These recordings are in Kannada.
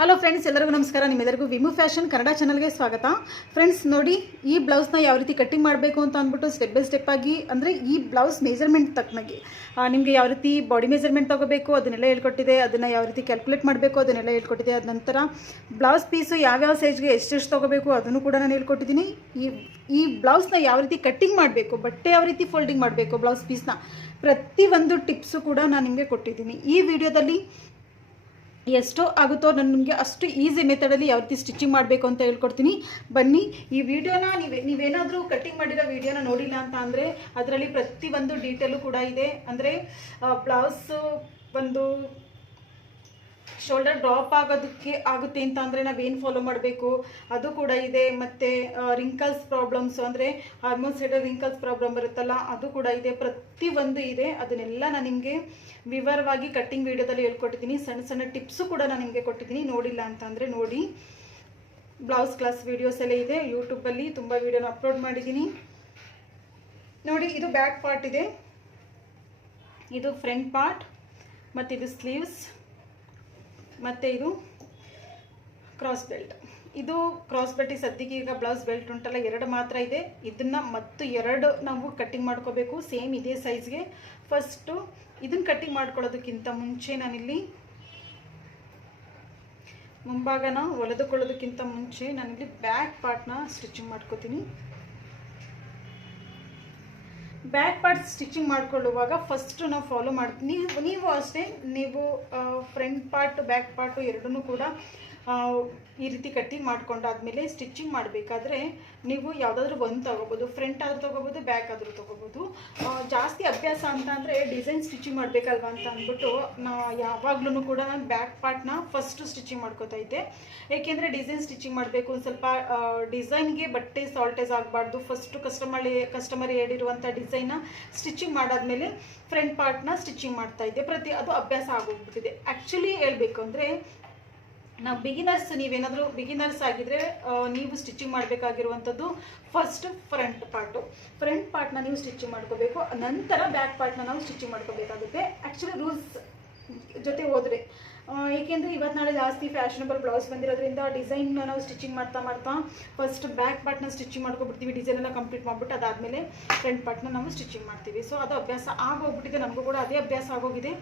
ಹಲೋ ಫ್ರೆಂಡ್ಸ್ ಎಲ್ಲರಿಗೂ ನಮಸ್ಕಾರ. ನಿಮ್ಮೆಲ್ಲರಿಗೂ ವಿಮು ಫ್ಯಾಷನ್ ಕನ್ನಡ ಚಾನಲ್ಗೆ ಸ್ವಾಗತ. ಫ್ರೆಂಡ್ಸ್ ನೋಡಿ, ಈ ಬ್ಲೌಸ್ನ ಯಾವ ರೀತಿ ಕಟ್ಟಿಂಗ್ ಮಾಡಬೇಕು ಅಂತ ಅಂದ್ಬಿಟ್ಟು ಸ್ಟೆಪ್ ಬೈ ಸ್ಟೆಪ್ ಆಗಿ, ಅಂದರೆ ಈ ಬ್ಲೌಸ್ ಮೆಜರ್ಮೆಂಟ್ ತಕ್ಕನಾಗಿ ನಿಮಗೆ ಯಾವ ರೀತಿ ಬಾಡಿ ಮೆಜರ್ಮೆಂಟ್ ತಗೋಬೇಕು, ಅದನ್ನೆಲ್ಲ ಹೇಳ್ಕೊಟ್ಟಿದೆ, ಅದನ್ನು ಯಾವ ರೀತಿ ಕ್ಯಾಲ್ಕುಲೇಟ್ ಮಾಡಬೇಕು, ಅದನ್ನೆಲ್ಲ ಹೇಳ್ಕೊಟ್ಟಿದೆ. ಅದ ನಂತರ ಬ್ಲೌಸ್ ಪೀಸು ಯಾವ್ಯಾವ ಸೈಜ್ಗೆ ಎಷ್ಟೆಷ್ಟು ತೊಗೋಬೇಕು, ಅದನ್ನು ಕೂಡ ನಾನು ಹೇಳ್ಕೊಟ್ಟಿದ್ದೀನಿ. ಈ ಈ ಬ್ಲೌಸ್ನ ಯಾವ ರೀತಿ ಕಟ್ಟಿಂಗ್ ಮಾಡಬೇಕು, ಬಟ್ಟೆ ಯಾವ ರೀತಿ ಫೋಲ್ಡಿಂಗ್ ಮಾಡಬೇಕು ಬ್ಲೌಸ್ ಪೀಸ್ನ ಪ್ರತಿಯೊಂದು ಟಿಪ್ಸು ಕೂಡ ನಾನು ನಿಮಗೆ ಕೊಟ್ಟಿದ್ದೀನಿ. ಈ ವಿಡಿಯೋದಲ್ಲಿ ಎಷ್ಟೋ ಆಗುತ್ತೋ ನಾನು ನಿಮಗೆ ಅಷ್ಟು ಈಸಿ ಮೆಥಡಲ್ಲಿ ಯಾವ ರೀತಿ ಸ್ಟಿಚಿಂಗ್ ಮಾಡಬೇಕು ಅಂತ ಹೇಳ್ಕೊಡ್ತೀನಿ. ಬನ್ನಿ, ಈ ವಿಡಿಯೋನ ನೀವು, ನೀವೇನಾದರೂ ಕಟ್ಟಿಂಗ್ ಮಾಡಿರೋ ವಿಡಿಯೋನ ನೋಡಿಲ್ಲ ಅಂತ ಅಂದರೆ ಅದರಲ್ಲಿ ಪ್ರತಿಯೊಂದು ಡೀಟೇಲು ಕೂಡ ಇದೆ. ಅಂದರೆ ಬ್ಲೌಸು ಒಂದು ಶೋಲ್ಡರ್ ಡ್ರಾಪ್ ಆಗೋದಕ್ಕೆ ಆಗುತ್ತೆ ಅಂತ ಅಂದರೆ ನಾವೇನು ಫಾಲೋ ಮಾಡಬೇಕು? ಅದು ಕೂಡ ಇದೆ. ಮತ್ತು ರಿಂಕಲ್ಸ್ ಪ್ರಾಬ್ಲಮ್ಸ್ ಅಂದರೆ ಹಾರ್ಮೋನ್ ಸೈಡಲ್ ರಿಂಕಲ್ಸ್ ಪ್ರಾಬ್ಲಮ್ ಬರುತ್ತಲ್ಲ, ಅದು ಕೂಡ ಇದೆ. ಪ್ರತಿಯೊಂದು ಇದೆ. ಅದನ್ನೆಲ್ಲ ನಾನು ನಿಮಗೆ ವಿವರವಾಗಿ ಕಟ್ಟಿಂಗ್ ವೀಡಿಯೋದಲ್ಲಿ ಹೇಳ್ಕೊಟ್ಟಿದ್ದೀನಿ. ಸಣ್ಣ ಸಣ್ಣ ಟಿಪ್ಸು ಕೂಡ ನಾನು ನಿಮಗೆ ಕೊಟ್ಟಿದ್ದೀನಿ. ನೋಡಿಲ್ಲ ಅಂತ ಅಂದರೆ ನೋಡಿ. ಬ್ಲೌಸ್ ಕ್ಲಾಸ್ ವೀಡಿಯೋಸ್ ಎಲ್ಲ ಇದೆ. ಯೂಟ್ಯೂಬಲ್ಲಿ ತುಂಬ ವೀಡಿಯೋನ ಅಪ್ಲೋಡ್ ಮಾಡಿದ್ದೀನಿ. ನೋಡಿ, ಇದು ಬ್ಯಾಕ್ ಪಾರ್ಟ್ ಇದೆ. ಇದು ಫ್ರಂಟ್ ಪಾರ್ಟ್ ಮತ್ತು ಇದು ಸ್ಲೀವ್ಸ್ ಮತ್ತು ಇದು ಕ್ರಾಸ್ ಬೆಲ್ಟ್ ಇದು ಕ್ರಾಸ್ ಬೆಲ್ಟ್ ಸದ್ಯಕ್ಕೆ ಈಗ ಬ್ಲೌಸ್ ಬೆಲ್ಟ್ ಉಂಟಲ್ಲ, ಎರಡು ಮಾತ್ರ ಇದೆ. ಇದನ್ನು ಮತ್ತು ಎರಡು ನಾವು ಕಟ್ಟಿಂಗ್ ಮಾಡ್ಕೋಬೇಕು ಸೇಮ್ ಇದೇ ಸೈಜ್ಗೆ ಫಸ್ಟು ಇದನ್ನು ಕಟ್ಟಿಂಗ್ ಮಾಡ್ಕೊಳ್ಳೋದಕ್ಕಿಂತ ಮುಂಚೆ ನಾನಿಲ್ಲಿ ಮುಂಭಾಗನ ಹೊಲೆದುಕೊಳ್ಳೋದಕ್ಕಿಂತ ಮುಂಚೆ ನಾನಿಲ್ಲಿ ಬ್ಯಾಕ್ ಪಾರ್ಟ್ನ ಸ್ಟಿಚಿಂಗ್ ಮಾಡ್ಕೋತೀನಿ. ಬ್ಯಾಕ್ ಪಾರ್ಟ್ ಸ್ಟಿಚಿಂಗ್ ಮಾಡ್ಕೊಳ್ಳುವಾಗ ಫಸ್ಟ್ ನಾವು ಫಾಲೋ ಮಾಡ್ತೀನಿ ನೀವು ನೀವು ಅಷ್ಟೇ, ನೀವು ಫ್ರಂಟ್ ಪಾರ್ಟ್ ಬ್ಯಾಕ್ ಪಾರ್ಟು ಎರಡನ್ನೂ ಕೂಡ ಈ ರೀತಿ ಕಟ್ಟಿಂಗ್ ಮಾಡ್ಕೊಂಡಾದ್ಮೇಲೆ ಸ್ಟಿಚಿಂಗ್ ಮಾಡಬೇಕಾದ್ರೆ ನೀವು ಯಾವುದಾದ್ರೂ ಒಂದು ತೊಗೋಬೋದು, ಫ್ರಂಟ್ ಆದರೂ ತೊಗೋಬೋದು, ಬ್ಯಾಕ್ ಆದರೂ ತೊಗೋಬೋದು. ಜಾಸ್ತಿ ಅಭ್ಯಾಸ ಅಂತ ಅಂದರೆ ಡಿಸೈನ್ ಸ್ಟಿಚಿಂಗ್ ಮಾಡಬೇಕಲ್ವ ಅಂತ ಅಂದ್ಬಿಟ್ಟು ನಾ ಯಾವಾಗ್ಲೂ ಕೂಡ ನಾನು ಬ್ಯಾಕ್ ಪಾರ್ಟ್ನ ಫಸ್ಟು ಸ್ಟಿಚಿಂಗ್ ಮಾಡ್ಕೋತಾ ಇದ್ದೆ. ಏಕೆಂದರೆ ಡಿಸೈನ್ ಸ್ಟಿಚಿಂಗ್ ಮಾಡಬೇಕು ಒಂದು ಸ್ವಲ್ಪ ಡಿಸೈನ್ಗೆ ಬಟ್ಟೆ ಸಾಲ್ಟೇಜ್ ಆಗಬಾರ್ದು. ಫಸ್ಟು ಕಸ್ಟಮರ್ ಕಸ್ಟಮರ್ ಹೇಳಿರುವಂಥ ಡಿಸೈನ್ನ ಸ್ಟಿಚಿಂಗ್ ಮಾಡಾದ್ಮೇಲೆ ಫ್ರಂಟ್ ಪಾರ್ಟ್ನ ಸ್ಟಿಚಿಂಗ್ ಮಾಡ್ತಾ ಇದ್ದೆ. ಪ್ರತಿ ಅದು ಅಭ್ಯಾಸ ಆಗೋಗ್ಬಿಟ್ಟಿದೆ. ಆ್ಯಕ್ಚುಲಿ ಹೇಳಬೇಕು ಅಂದರೆ ನಾವು ಬಿಗಿನರ್ಸ್ ನೀವೇನಾದರೂ ಬಿಗಿನರ್ಸ್ ಆಗಿದ್ರೆ ನೀವು ಸ್ಟಿಚಿಂಗ್ ಮಾಡಬೇಕಾಗಿರುವಂಥದ್ದು ಫಸ್ಟ್ ಫ್ರಂಟ್ ಪಾರ್ಟು ಫ್ರಂಟ್ ಪಾರ್ಟ್ನ ನೀವು ಸ್ಟಿಚಿಂಗ್ ಮಾಡ್ಕೋಬೇಕು. ನಂತರ ಬ್ಯಾಕ್ ಪಾರ್ಟ್ನ ನಾವು ಸ್ಟಿಚಿಂಗ್ ಮಾಡ್ಕೋಬೇಕಾಗುತ್ತೆ. ಆ್ಯಕ್ಚುಲಿ ರೂಲ್ಸ್ ಜೊತೆ ಹೋದರೆ. ಏಕೆಂದರೆ ಇವತ್ತು ನಾಳೆ ಜಾಸ್ತಿ ಫ್ಯಾಷನಬಲ್ ಬ್ಲೌಸ್ ಬಂದಿರೋದ್ರಿಂದ ಡಿಸೈನ್ನ ನಾವು ಸ್ಟಿಚಿಂಗ್ ಮಾಡ್ತಾ ಮಾಡ್ತಾ ಫಸ್ಟ್ ಬ್ಯಾಕ್ ಪಾರ್ಟ್ನ ಸ್ಟಿಚಿಂಗ್ ಮಾಡ್ಕೊಬಿಡ್ತೀವಿ. ಡಿಸೈನ್ ಎಲ್ಲ ಕಂಪ್ಲೀಟ್ ಮಾಡಿಬಿಟ್ಟು ಅದಾದಮೇಲೆ ಫ್ರಂಟ್ ಪಾರ್ಟ್ನ ನಾವು ಸ್ಟಿಚಿಂಗ್ ಮಾಡ್ತೀವಿ. ಸೊ ಅದು ಅಭ್ಯಾಸ ಆಗೋಗ್ಬಿಟ್ಟಿದೆ. ನಮಗೂ ಕೂಡ ಅದೇ ಅಭ್ಯಾಸ ಆಗೋಗಿದೆ.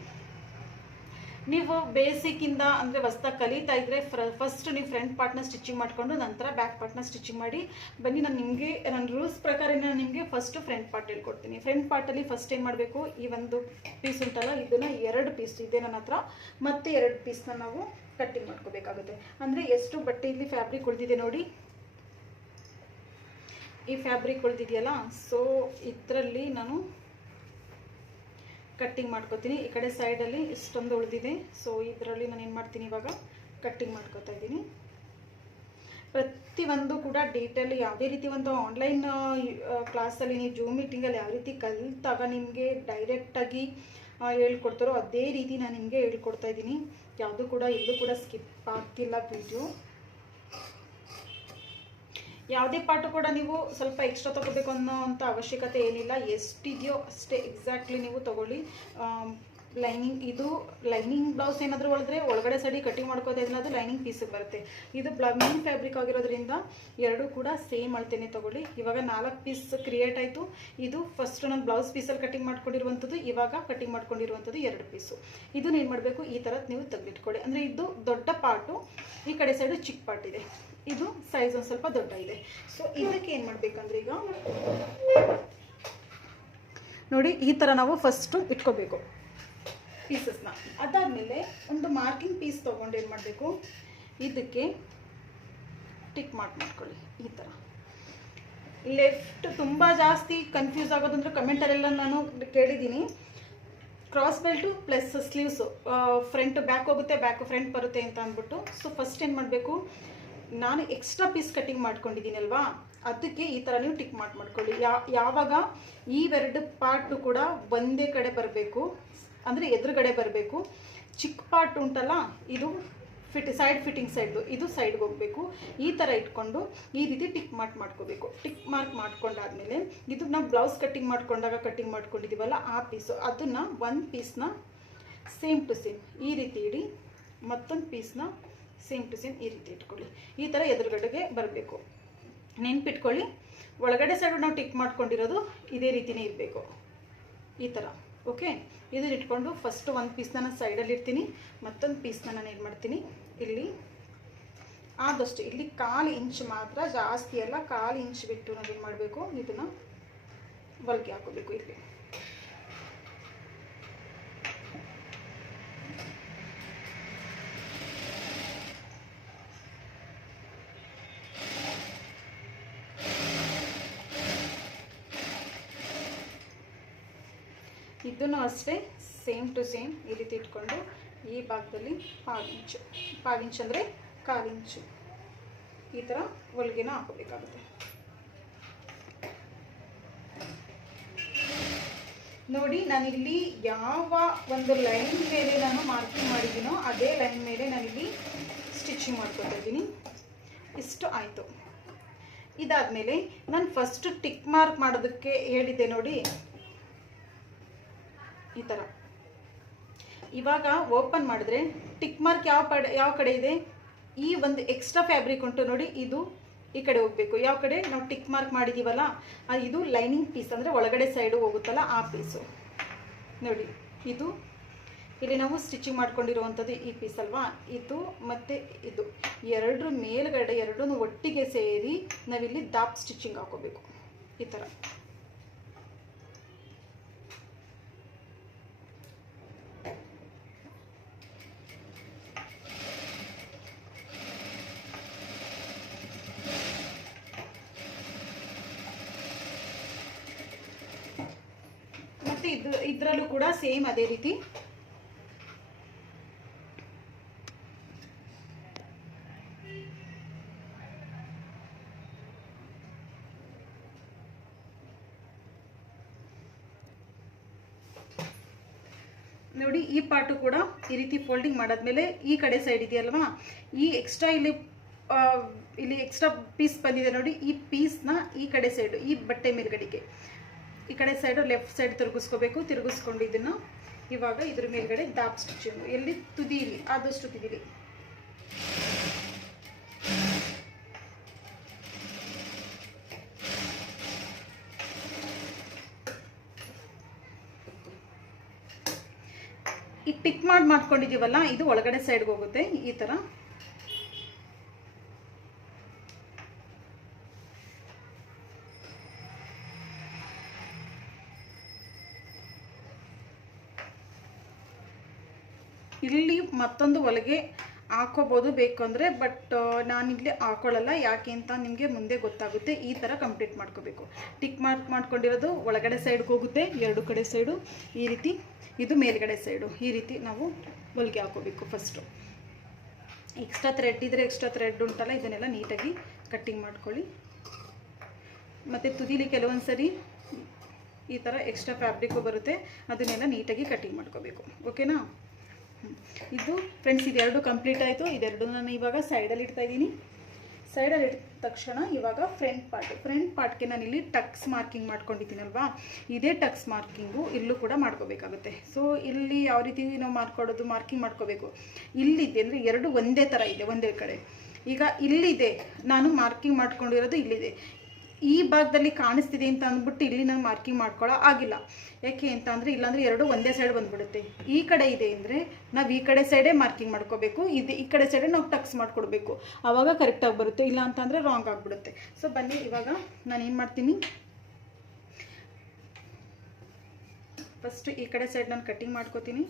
ನೀವು ಬೇಸಿಕ್ಕಿಂದ ಅಂದರೆ ಹೊಸ್ದಾಗಿ ಕಲಿತಾ ಇದ್ರೆ ಫಸ್ಟ್ ನೀವು ಫ್ರಂಟ್ ಪಾರ್ಟ್ನ ಸ್ಟಿಚಿಂಗ್ ಮಾಡಿಕೊಂಡು ನಂತರ ಬ್ಯಾಕ್ ಪಾರ್ಟ್ನ ಸ್ಟಿಚಿಂಗ್ ಮಾಡಿ, ಬನ್ನಿ ನಾನು ನಿಮಗೆ ನನ್ನ ರೂಲ್ಸ್ ಪ್ರಕಾರ ನಾನು ನಿಮಗೆ ಫಸ್ಟು ಫ್ರಂಟ್ ಪಾರ್ಟ್ ಹೇಳ್ಕೊಡ್ತೀನಿ. ಫ್ರಂಟ್ ಪಾರ್ಟಲ್ಲಿ ಫಸ್ಟ್ ಏನು ಮಾಡಬೇಕು? ಈ ಒಂದು ಪೀಸ್ ಉಂಟಲ್ಲ, ಇದನ್ನು ಎರಡು ಪೀಸ್ ಇದೆ ನನ್ನ ಹತ್ರ. ಮತ್ತೆ ಎರಡು ಪೀಸ್ನ ನಾವು ಕಟ್ಟಿಂಗ್ ಮಾಡ್ಕೋಬೇಕಾಗುತ್ತೆ. ಅಂದರೆ ಎಷ್ಟು ಬಟ್ಟೆ ಇಲ್ಲಿ ಫ್ಯಾಬ್ರಿಕ್ ಉಳಿದಿದೆ ನೋಡಿ. ಈ ಫ್ಯಾಬ್ರಿಕ್ ಉಳಿದಿದೆಯಲ್ಲ ಸೊ ಇದರಲ್ಲಿ ನಾನು ಕಟ್ಟಿಂಗ್ ಮಾಡ್ಕೋತೀನಿ. ಈ ಕಡೆ ಸೈಡಲ್ಲಿ ಇಷ್ಟೊಂದು ಉಳಿದಿದೆ. ಸೊ ಇದರಲ್ಲಿ ನಾನು ಏನು ಮಾಡ್ತೀನಿ ಇವಾಗ? ಕಟ್ಟಿಂಗ್ ಮಾಡ್ಕೋತಾ ಇದ್ದೀನಿ. ಪ್ರತಿಯೊಂದು ಕೂಡ ಡೀಟೇಲ್ ಯಾವುದೇ ರೀತಿ ಒಂದು ಆನ್ಲೈನ್ ಕ್ಲಾಸಲ್ಲಿ ನೀವು ಜೂಮ್ ಮೀಟಿಂಗಲ್ಲಿ ಯಾವ ರೀತಿ ಕಲಿತಾಗ ನಿಮಗೆ ಡೈರೆಕ್ಟಾಗಿ ಹೇಳ್ಕೊಡ್ತಾರೋ ಅದೇ ರೀತಿ ನಾನು ನಿಮಗೆ ಹೇಳ್ಕೊಡ್ತಾ ಇದ್ದೀನಿ. ಯಾವುದು ಕೂಡ ಎಲ್ಲೂ ಕೂಡ ಸ್ಕಿಪ್ ಆಗ್ತಿಲ್ಲ ವಿಡಿಯೋ ಯಾವುದೇ ಪಾಠ ಕೂಡ ನೀವು ಸ್ವಲ್ಪ ಎಕ್ಸ್ಟ್ರಾ ತೊಗೋಬೇಕು ಅನ್ನೋ ಅಂಥ ಅವಶ್ಯಕತೆ ಏನಿಲ್ಲ. ಎಷ್ಟಿದೆಯೋ ಅಷ್ಟೇ ಎಕ್ಸಾಕ್ಟ್ಲಿ ನೀವು ತೊಗೊಳ್ಳಿ. ಲೈನಿಂಗ್, ಇದು ಲೈನಿಂಗ್ ಬ್ಲೌಸ್ ಏನಾದರೂ ಒಳಗಡೆ ಒಳಗಡೆ ಸೈಡಿ ಕಟಿಂಗ್ ಮಾಡ್ಕೋದೇ ಅದು ಲೈನಿಂಗ್ ಪೀಸಿಗೆ ಬರುತ್ತೆ. ಇದು ಬ್ಲ ಫ್ಯಾಬ್ರಿಕ್ ಆಗಿರೋದ್ರಿಂದ ಎರಡೂ ಕೂಡ ಸೇಮ್ ಅಳ್ತೇನೆ ತೊಗೊಳ್ಳಿ. ಇವಾಗ ನಾಲ್ಕು ಪೀಸ್ ಕ್ರಿಯೇಟ್ ಆಯಿತು. ಇದು ಫಸ್ಟ್ ನಾನು ಬ್ಲೌಸ್ ಪೀಸಲ್ಲಿ ಕಟಿಂಗ್ ಮಾಡ್ಕೊಂಡಿರುವಂಥದ್ದು, ಇವಾಗ ಕಟಿಂಗ್ ಮಾಡ್ಕೊಂಡಿರುವಂಥದ್ದು ಎರಡು ಪೀಸು ಇದನ್ನ ಏನು ಮಾಡಬೇಕು? ಈ ಥರದ್ದು ನೀವು ತೆಗೆದಿಟ್ಕೊಳ್ಳಿ. ಅಂದರೆ ಇದು ದೊಡ್ಡ ಪಾರ್ಟು ಈ ಕಡೆ ಸೈಡು ಚಿಕ್ಕ ಪಾರ್ಟ್ ಇದೆ. ಇದು ಸೈಜ್ ಒಂದು ಸ್ವಲ್ಪ ದೊಡ್ಡ ಇದೆ. ಸೊ ಇದಕ್ಕೆ ಏನು ಮಾಡಬೇಕಂದ್ರೆ ಈಗ ನೋಡಿ ಈ ಥರ ನಾವು ಫಸ್ಟು ಇಟ್ಕೋಬೇಕು. ಪೀಸಸ್ನ ಅದಾದಮೇಲೆ ಒಂದು ಮಾರ್ಕಿಂಗ್ ಪೀಸ್ ತೊಗೊಂಡು ಏನು ಮಾಡಬೇಕು? ಇದಕ್ಕೆ ಟಿಕ್ ಮಾರ್ಕ್ ಮಾಡ್ಕೊಳ್ಳಿ. ಈ ಥರ ಲೆಫ್ಟ್ ತುಂಬ ಜಾಸ್ತಿ ಕನ್ಫ್ಯೂಸ್ ಆಗೋದಂದ್ರೆ ಕಮೆಂಟಲ್ಲೆಲ್ಲ ನಾನು ಕೇಳಿದ್ದೀನಿ. Cross belt plus sleeves front back ಹೋಗುತ್ತೆ ಬ್ಯಾಕ್ ಫ್ರಂಟ್ ಬರುತ್ತೆ ಅಂತ ಅಂದ್ಬಿಟ್ಟು. ಸೊ ಫಸ್ಟ್ ಏನು ಮಾಡಬೇಕು? ನಾನು ಎಕ್ಸ್ಟ್ರಾ ಪೀಸ್ ಕಟ್ಟಿಂಗ್ ಮಾಡ್ಕೊಂಡಿದ್ದೀನಲ್ವಾ ಅದಕ್ಕೆ ಈ ಥರ ನೀವು ಟಿಕ್ ಮಾರ್ಕ್ ಮಾಡ್ಕೊಳ್ಳಿ. ಯಾವಾಗ ಯಾವಾಗ ಇವೆರಡು ಪಾರ್ಟು ಕೂಡ ಒಂದೇ ಕಡೆ ಬರಬೇಕು. ಅಂದರೆ ಎದುರುಗಡೆ ಬರಬೇಕು. ಚಿಕ್ಕ ಪಾರ್ಟ್ ಉಂಟಲ್ಲ, ಇದು ಫಿಟ್ ಸೈಡ್ ಫಿಟ್ಟಿಂಗ್ ಸೈಡ್ದು ಇದು ಸೈಡ್ಗೆ ಹೋಗಬೇಕು. ಈ ಥರ ಇಟ್ಕೊಂಡು ಈ ರೀತಿ ಟಿಕ್ ಮಾರ್ಕ್ ಮಾಡ್ಕೋಬೇಕು. ಟಿಕ್ ಮಾರ್ಕ್ ಮಾಡ್ಕೊಂಡಾದ್ಮೇಲೆ ಇದು ನಾವು ಬ್ಲೌಸ್ ಕಟ್ಟಿಂಗ್ ಮಾಡ್ಕೊಂಡಾಗ ಕಟ್ಟಿಂಗ್ ಮಾಡ್ಕೊಂಡಿದ್ದೀವಲ್ಲ ಆ ಪೀಸು ಅದನ್ನು ಒಂದು ಪೀಸ್ನ ಸೇಮ್ ಟು ಸೇಮ್ ಈ ರೀತಿ ಇಡಿ, ಮತ್ತೊಂದು ಪೀಸ್ನ ಸೇಮ್ ಟು ಸೇಮ್ ಈ ರೀತಿ ಇಟ್ಕೊಳ್ಳಿ. ಈ ಥರ ಎದುರುಗಡೆಗೆ ಬರಬೇಕು. ನೆನ್ಪಿಟ್ಕೊಳ್ಳಿ. ಒಳಗಡೆ ಸೈಡು ನಾವು ಟಿಕ್ ಮಾಡ್ಕೊಂಡಿರೋದು ಇದೇ ರೀತಿಯೇ ಇರಬೇಕು. ಈ ಥರ ಓಕೆ ಇದನ್ನ ಇಟ್ಕೊಂಡು ಫಸ್ಟು ಒಂದು ಪೀಸ್ನ ನಾನು ಸೈಡಲ್ಲಿ ಇರ್ತೀನಿ ಮತ್ತೊಂದು ಪೀಸ್ನ ನಾನು ಏನು ಮಾಡ್ತೀನಿ, ಇಲ್ಲಿ ಆದಷ್ಟು, ಇಲ್ಲಿ ಕಾಲು ಇಂಚ್ ಮಾತ್ರ ಜಾಸ್ತಿ ಅಲ್ಲ, ಕಾಲು ಇಂಚ್ ಬಿಟ್ಟು ನಾವೇನು ಮಾಡಬೇಕು, ಇದನ್ನು ಹೊಲಿಗೆ ಹಾಕೋಬೇಕು ಇಲ್ಲಿ. ಇದನ್ನು ಅಷ್ಟೇ ಸೇಮ್ ಟು ಸೇಮ್ ಈ ರೀತಿ ಇಟ್ಕೊಂಡು ಈ ಭಾಗದಲ್ಲಿ ಪಾವಿಂಚು ಪಾವಿಂಚು ಅಂದರೆ ಕಾವಿಂಚು ಈ ಥರ ಹೊಲಿಗೆನ ಹಾಕೋಬೇಕಾಗುತ್ತೆ ನೋಡಿ, ನಾನಿಲ್ಲಿ ಯಾವ ಒಂದು ಲೈನ್ ಮೇಲೆ ನಾನು ಮಾರ್ಕಿಂಗ್ ಮಾಡಿದ್ದೀನೋ ಅದೇ ಲೈನ್ ಮೇಲೆ ನಾನಿಲ್ಲಿ ಸ್ಟಿಚಿಂಗ್ ಮಾಡ್ಕೊತಾ ಇದ್ದೀನಿ. ಇಷ್ಟು ಆಯಿತು. ಇದಾದಮೇಲೆ ನಾನು ಫಸ್ಟ್ ಟಿಕ್ ಮಾರ್ಕ್ ಮಾಡೋದಕ್ಕೆ ಹೇಳಿದ್ದೆ ನೋಡಿ. ಈ ಥರ ಇವಾಗ ಓಪನ್ ಮಾಡಿದ್ರೆ ಟಿಕ್ ಮಾರ್ಕ್ ಯಾವ ಪಡೆ, ಯಾವ ಕಡೆ ಇದೆ? ಈ ಒಂದು ಎಕ್ಸ್ಟ್ರಾ ಫ್ಯಾಬ್ರಿಕ್ ಉಂಟು ನೋಡಿ, ಇದು ಈ ಕಡೆ ಹೋಗಬೇಕು. ಯಾವ ಕಡೆ? ನಾವು ಟಿಕ್ ಮಾರ್ಕ್ ಮಾಡಿದ್ದೀವಲ್ಲ ಇದು ಲೈನಿಂಗ್ ಪೀಸ್ ಅಂದರೆ ಒಳಗಡೆ ಸೈಡು ಹೋಗುತ್ತಲ್ಲ, ಆ ಪೀಸು ನೋಡಿ, ಇದು. ಇಲ್ಲಿ ನಾವು ಸ್ಟಿಚಿಂಗ್ ಮಾಡ್ಕೊಂಡಿರುವಂಥದ್ದು ಈ ಪೀಸ್ ಅಲ್ವಾ? ಇದು ಮತ್ತು ಇದು. ಎರಡರ ಮೇಲ್ಗಡೆ ಎರಡೂ ಒಟ್ಟಿಗೆ ಸೇರಿ ನಾವಿಲ್ಲಿ ದಾಪ್ ಸ್ಟಿಚಿಂಗ್ ಹಾಕೋಬೇಕು. ಈ ಥರ ಮತ್ತು ಇದು ಇದರಲ್ಲೂ ಕೂಡ ಸೇಮ್ ಅದೇ ರೀತಿ. ನೋಡಿ ಈ ಪಾರ್ಟು ಕೂಡ ಈ ರೀತಿ ಫೋಲ್ಡಿಂಗ್ ಮಾಡಾದ್ಮೇಲೆ ಈ ಕಡೆ ಸೈಡ್ ಇದೆಯಲ್ವಾ? ಈ ಎಕ್ಸ್ಟ್ರಾ ಇಲ್ಲಿ ಇಲ್ಲಿ ಎಕ್ಸ್ಟ್ರಾ ಪೀಸ್ ಬಂದಿದೆ ನೋಡಿ, ಈ ಪೀಸ್ನ ಈ ಕಡೆ ಸೈಡು ಈ ಬಟ್ಟೆ ಮೇಲ್ಗಡೆಗೆ. ಈ ಕಡೆ ಸೈಡು ಲೆಫ್ಟ್ ಸೈಡ್ ತಿರುಗಿಸ್ಕೋಬೇಕು. ತಿರುಗಿಸ್ಕೊಂಡು ಇದನ್ನು ಇವಾಗ ಇದ್ರ ಮೇಲ್ಗಡೆ ದಾಪ್ ಸ್ಟಿಚಿಂಗು ಎಲ್ಲಿ ತುದಿಲಿ, ಆದಷ್ಟು ತುದಿಲಿ. ಈ ಪಿಕ್ ಮಾಡಿ ಮಾಡ್ಕೊಂಡಿದ್ದೀವಲ್ಲ, ಇದು ಒಳಗಡೆ ಸೈಡ್ಗೆ ಹೋಗುತ್ತೆ, ಈ ಥರ ಇಲ್ಲಿ ಮತ್ತೊಂದು ಹೊಲಿಗೆ ಹಾಕೋಬೋದು ಬೇಕು ಅಂದರೆ ಬಟ್ ನಾನಿಲ್ಲಿ ಹಾಕೊಳ್ಳಲ್ಲ. ಯಾಕೆ ಅಂತ ನಿಮಗೆ ಮುಂದೆ ಗೊತ್ತಾಗುತ್ತೆ. ಈ ಥರ ಕಂಪ್ಲೀಟ್ ಮಾಡ್ಕೋಬೇಕು. ಟಿಕ್ ಮಾರ್ಕ್ ಮಾಡ್ಕೊಂಡಿರೋದು ಒಳಗಡೆ ಸೈಡ್ಗೆ ಹೋಗುತ್ತೆ, ಎರಡು ಕಡೆ ಸೈಡು ಈ ರೀತಿ, ಇದು ಮೇಲ್ಗಡೆ ಸೈಡು ಈ ರೀತಿ ನಾವು ಹೊಲಿಗೆ ಹಾಕೋಬೇಕು ಫಸ್ಟು ಎಕ್ಸ್ಟ್ರಾ ಥ್ರೆಡ್ ಇದ್ದರೆ ಎಕ್ಸ್ಟ್ರಾ ಥ್ರೆಡ್ ಉಂಟಲ್ಲ, ಇದನ್ನೆಲ್ಲ ನೀಟಾಗಿ ಕಟ್ಟಿಂಗ್ ಮಾಡ್ಕೊಳ್ಳಿ. ಮತ್ತು ತುದಿಲಿ ಕೆಲವೊಂದು ಸರಿ ಈ ಥರ ಎಕ್ಸ್ಟ್ರಾ ಫ್ಯಾಬ್ರಿಕ್ಕು ಬರುತ್ತೆ, ಅದನ್ನೆಲ್ಲ ನೀಟಾಗಿ ಕಟ್ಟಿಂಗ್ ಮಾಡ್ಕೋಬೇಕು. ಓಕೆನಾ. ಇದು ಫ್ರೆಂಡ್ಸ್, ಇದೆರಡು ಕಂಪ್ಲೀಟ್ ಆಯಿತು. ಇದೆರಡು ನಾನು ಇವಾಗ ಸೈಡಲ್ಲಿ ಇಡ್ತಾ ಇದ್ದೀನಿ. ಸೈಡಲ್ಲಿ ಇಟ್ಟ ತಕ್ಷಣ ಇವಾಗ ಫ್ರಂಟ್ ಪಾರ್ಟ್ ಫ್ರಂಟ್ ಪಾರ್ಟ್ಗೆ ನಾನು ಇಲ್ಲಿ ಟಕ್ಸ್ ಮಾರ್ಕಿಂಗ್ ಮಾಡ್ಕೊಂಡಿದ್ದೀನಲ್ವಾ? ಇದೇ ಟಕ್ಸ್ ಮಾರ್ಕಿಂಗು ಇಲ್ಲೂ ಕೂಡ ಮಾಡ್ಕೋಬೇಕಾಗುತ್ತೆ. ಸೊ ಇಲ್ಲಿ ಯಾವ ರೀತಿ ನಾವು ಮಾಡ್ಕೊಡೋದು ಮಾರ್ಕಿಂಗ್ ಮಾಡ್ಕೋಬೇಕು? ಇಲ್ಲಿದೆ ಅಂದರೆ ಎರಡು ಒಂದೇ ಥರ ಇದೆ, ಒಂದೇ ಕಡೆ. ಈಗ ಇಲ್ಲಿದೆ, ನಾನು ಮಾರ್ಕಿಂಗ್ ಮಾಡ್ಕೊಂಡಿರೋದು ಇಲ್ಲಿದೆ. ಈ ಭಾಗದಲ್ಲಿ ಕಾಣಿಸ್ತಿದೆ ಅಂತ ಅಂದ್ಬಿಟ್ಟು ಇಲ್ಲಿ ನಾನು ಮಾರ್ಕಿಂಗ್ ಮಾಡ್ಕೊಳ್ಳೋ ಆಗಿಲ್ಲ. ಯಾಕೆ ಅಂತ ಅಂದರೆ ಇಲ್ಲಾಂದರೆ ಎರಡು ಒಂದೇ ಸೈಡ್ ಬಂದ್ಬಿಡುತ್ತೆ. ಈ ಕಡೆ ಇದೆ ಅಂದರೆ ನಾವು ಈ ಕಡೆ ಸೈಡೇ ಮಾರ್ಕಿಂಗ್ ಮಾಡ್ಕೋಬೇಕು. ಇದು, ಈ ಕಡೆ ಸೈಡೇ ನಾವು ಟಕ್ಸ್ ಮಾಡಿಕೊಡ್ಬೇಕು. ಆವಾಗ ಕರೆಕ್ಟಾಗಿ ಬರುತ್ತೆ. ಇಲ್ಲ ಅಂತಂದರೆ ರಾಂಗ್ ಆಗಿಬಿಡುತ್ತೆ. ಸೊ ಬನ್ನಿ, ಇವಾಗ ನಾನು ಏನು ಮಾಡ್ತೀನಿ? ಫಸ್ಟ್ ಈ ಕಡೆ ಸೈಡ್ ನಾನು ಕಟ್ಟಿಂಗ್ ಮಾಡ್ಕೋತೀನಿ.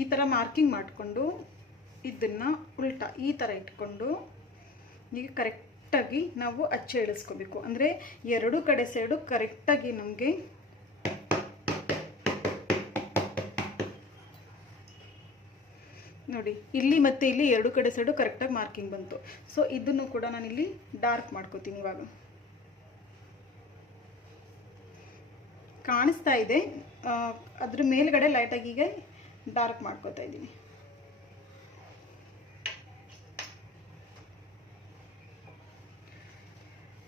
ಈ ಥರ ಮಾರ್ಕಿಂಗ್ ಮಾಡಿಕೊಂಡು ಇದನ್ನು ಉಲ್ಟಾ ಈ ಥರ ಇಟ್ಕೊಂಡು ಈಗ ಕರೆಕ್ಟಾಗಿ ನಾವು ಅಚ್ಚೆ ಇಳಿಸ್ಕೋಬೇಕು ಅಂದರೆ ಎರಡು ಕಡೆ ಸೈಡು ಕರೆಕ್ಟಾಗಿ ನಮಗೆ ನೋಡಿ, ಇಲ್ಲಿ ಮತ್ತು ಇಲ್ಲಿ ಎರಡು ಕಡೆ ಸೈಡು ಕರೆಕ್ಟಾಗಿ ಮಾರ್ಕಿಂಗ್ ಬಂತು. ಸೊ ಇದನ್ನು ಕೂಡ ನಾನಿಲ್ಲಿ ಡಾರ್ಕ್ ಮಾಡ್ಕೋತೀನಿ ಇವಾಗ. ಕಾಣಿಸ್ತಾ ಇದೆ. ಅದ್ರ ಮೇಲ್ಗಡೆ ಲೈಟಾಗಿ ಈಗ ಡಾರ್ಕ್ ಮಾಡ್ಕೋತಾ ಇದ್ದೀನಿ.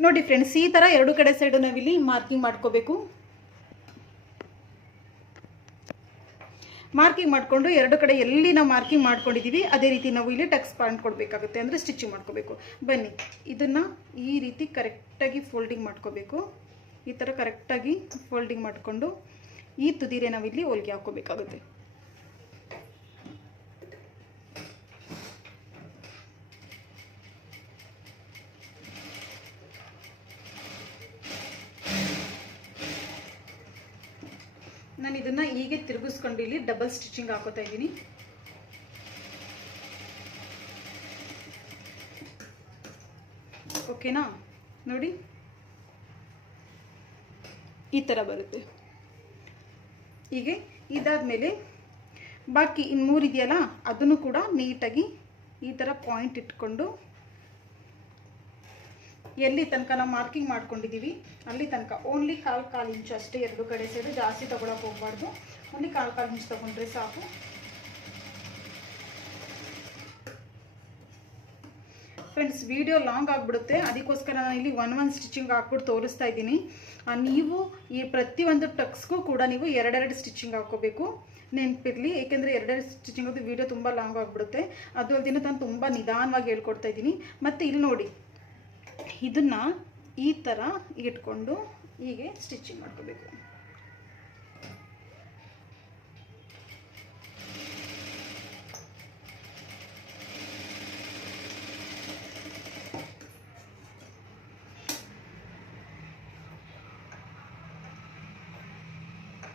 ನೋಡಿ ಫ್ರೆಂಡ್ಸ್, ಈ ಥರ ಎರಡು ಕಡೆ ಸೈಡು ನಾವಿಲ್ಲಿ ಮಾರ್ಕಿಂಗ್ ಮಾಡ್ಕೋಬೇಕು. ಮಾರ್ಕಿಂಗ್ ಮಾಡಿಕೊಂಡು ಎರಡು ಕಡೆ ಎಲ್ಲಿ ನಾವು ಮಾರ್ಕಿಂಗ್ ಮಾಡ್ಕೊಂಡಿದ್ದೀವಿ ಅದೇ ರೀತಿ ನಾವು ಇಲ್ಲಿ ಟಕ್ಸ್ ಪಾಯಿಂಟ್ ಕೊಡಬೇಕಾಗುತ್ತೆ ಅಂದರೆ ಸ್ಟಿಚಿಂಗ್ ಮಾಡ್ಕೋಬೇಕು. ಬನ್ನಿ, ಇದನ್ನು ಈ ರೀತಿ ಕರೆಕ್ಟಾಗಿ ಫೋಲ್ಡಿಂಗ್ ಮಾಡ್ಕೋಬೇಕು. ಈ ಥರ ಕರೆಕ್ಟಾಗಿ ಫೋಲ್ಡಿಂಗ್ ಮಾಡಿಕೊಂಡು ಈ ತುದಿರೆ ನಾವಿಲ್ಲಿ ಹೊಲಿಗೆ ಹಾಕ್ಕೋಬೇಕಾಗುತ್ತೆ. ಇದನ್ನ ಹೀಗೆ ತಿರುಗಿಸ್ಕೊಂಡು ಇಲ್ಲಿ ಡಬಲ್ ಸ್ಟಿಚಿಂಗ್ ಹಾಕೋತಾ ಇದ್ದೀನಿ. ಓಕೆನಾ ನೋಡಿ. ಈ ಥರ ಬರುತ್ತೆ. ಹೀಗೆ ಇದಾದಮೇಲೆ ಬಾಕಿ ಇನ್ನು ಮೂರು ಇದೆಯಲ್ಲ, ಅದನ್ನು ಕೂಡ ನೀಟಾಗಿ ಈ ಥರ ಪಾಯಿಂಟ್ ಇಟ್ಕೊಂಡು ಎಲ್ಲಿ ತನಕ ನಾವು ಮಾರ್ಕಿಂಗ್ ಮಾಡ್ಕೊಂಡಿದ್ದೀವಿ, ಅಲ್ಲಿ ತನಕ ಓನ್ಲಿ ಕಾಲು ಕಾಲು ಇಂಚು ಅಷ್ಟೇ ಎರಡು ಕಡೆ ಸೇರಿ ಜಾಸ್ತಿ ತೊಗೊಳಕ್ಕೆ ಹೋಗ್ಬಾರ್ದು. ಓನ್ಲಿ ಕಾಲು ಕಾಲು ಇಂಚು ತೊಗೊಂಡ್ರೆ ಸಾಕು. ಫ್ರೆಂಡ್ಸ್ ವಿಡಿಯೋ ಲಾಂಗ್ ಆಗಿಬಿಡುತ್ತೆ. ಅದಕ್ಕೋಸ್ಕರ ನಾನು ಇಲ್ಲಿ ಒನ್ ಒನ್ ಸ್ಟಿಚಿಂಗ್ ಹಾಕ್ಬಿಟ್ಟು ತೋರಿಸ್ತಾ ಇದ್ದೀನಿ. ನೀವು ಈ ಪ್ರತಿಯೊಂದು ಟಕ್ಸ್ಗೂ ಕೂಡ ನೀವು ಎರಡೆರಡು ಸ್ಟಿಚಿಂಗ್ ಹಾಕೋಬೇಕು. ನೆನಪಿರಲಿ, ಏಕೆಂದರೆ ಎರಡೆರಡು ಸ್ಟಿಚಿಂಗ್ ಅದು ವಿಡಿಯೋ ತುಂಬ ಲಾಂಗ್ ಆಗಿಬಿಡುತ್ತೆ. ಅದು ಅಲ್ದಿನ ನಾನು ತುಂಬ ನಿಧಾನವಾಗಿ ಹೇಳ್ಕೊಡ್ತಾ ಇದ್ದೀನಿ. ಮತ್ತು ಇಲ್ಲಿ ನೋಡಿ ಇದನ್ನ ಈ ಥರ ಇಟ್ಕೊಂಡು ಹೀಗೆ ಸ್ಟಿಚಿಂಗ್ ಮಾಡ್ಕೋಬೇಕು.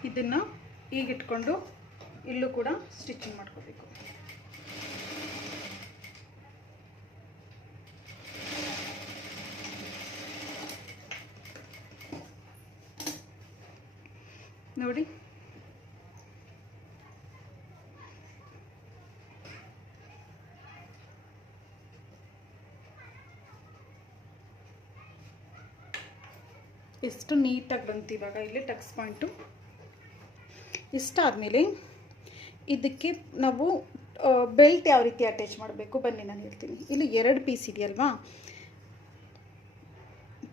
ಇದನ್ನ ಈಗ ಇಟ್ಕೊಂಡು ಇಲ್ಲೂ ಕೂಡ ಸ್ಟಿಚಿಂಗ್ ಮಾಡ್ಕೋಬೇಕು ನೋಡಿ ಎಷ್ಟು ನೀಟಾಗಿ ಬಂತು ಇವಾಗ ಇಲ್ಲಿ ಟಕ್ಸ್ ಪಾಯಿಂಟು. ಇಷ್ಟಾದಮೇಲೆ ಇದಕ್ಕೆ ನಾವು ಬೆಲ್ಟ್ ಯಾವ ರೀತಿ ಅಟ್ಯಾಚ್ ಮಾಡಬೇಕು? ಬನ್ನಿ, ನಾನು ಹೇಳ್ತೀನಿ. ಇಲ್ಲಿ ಎರಡು ಪೀಸ್ ಇದೆಯಲ್ವಾ?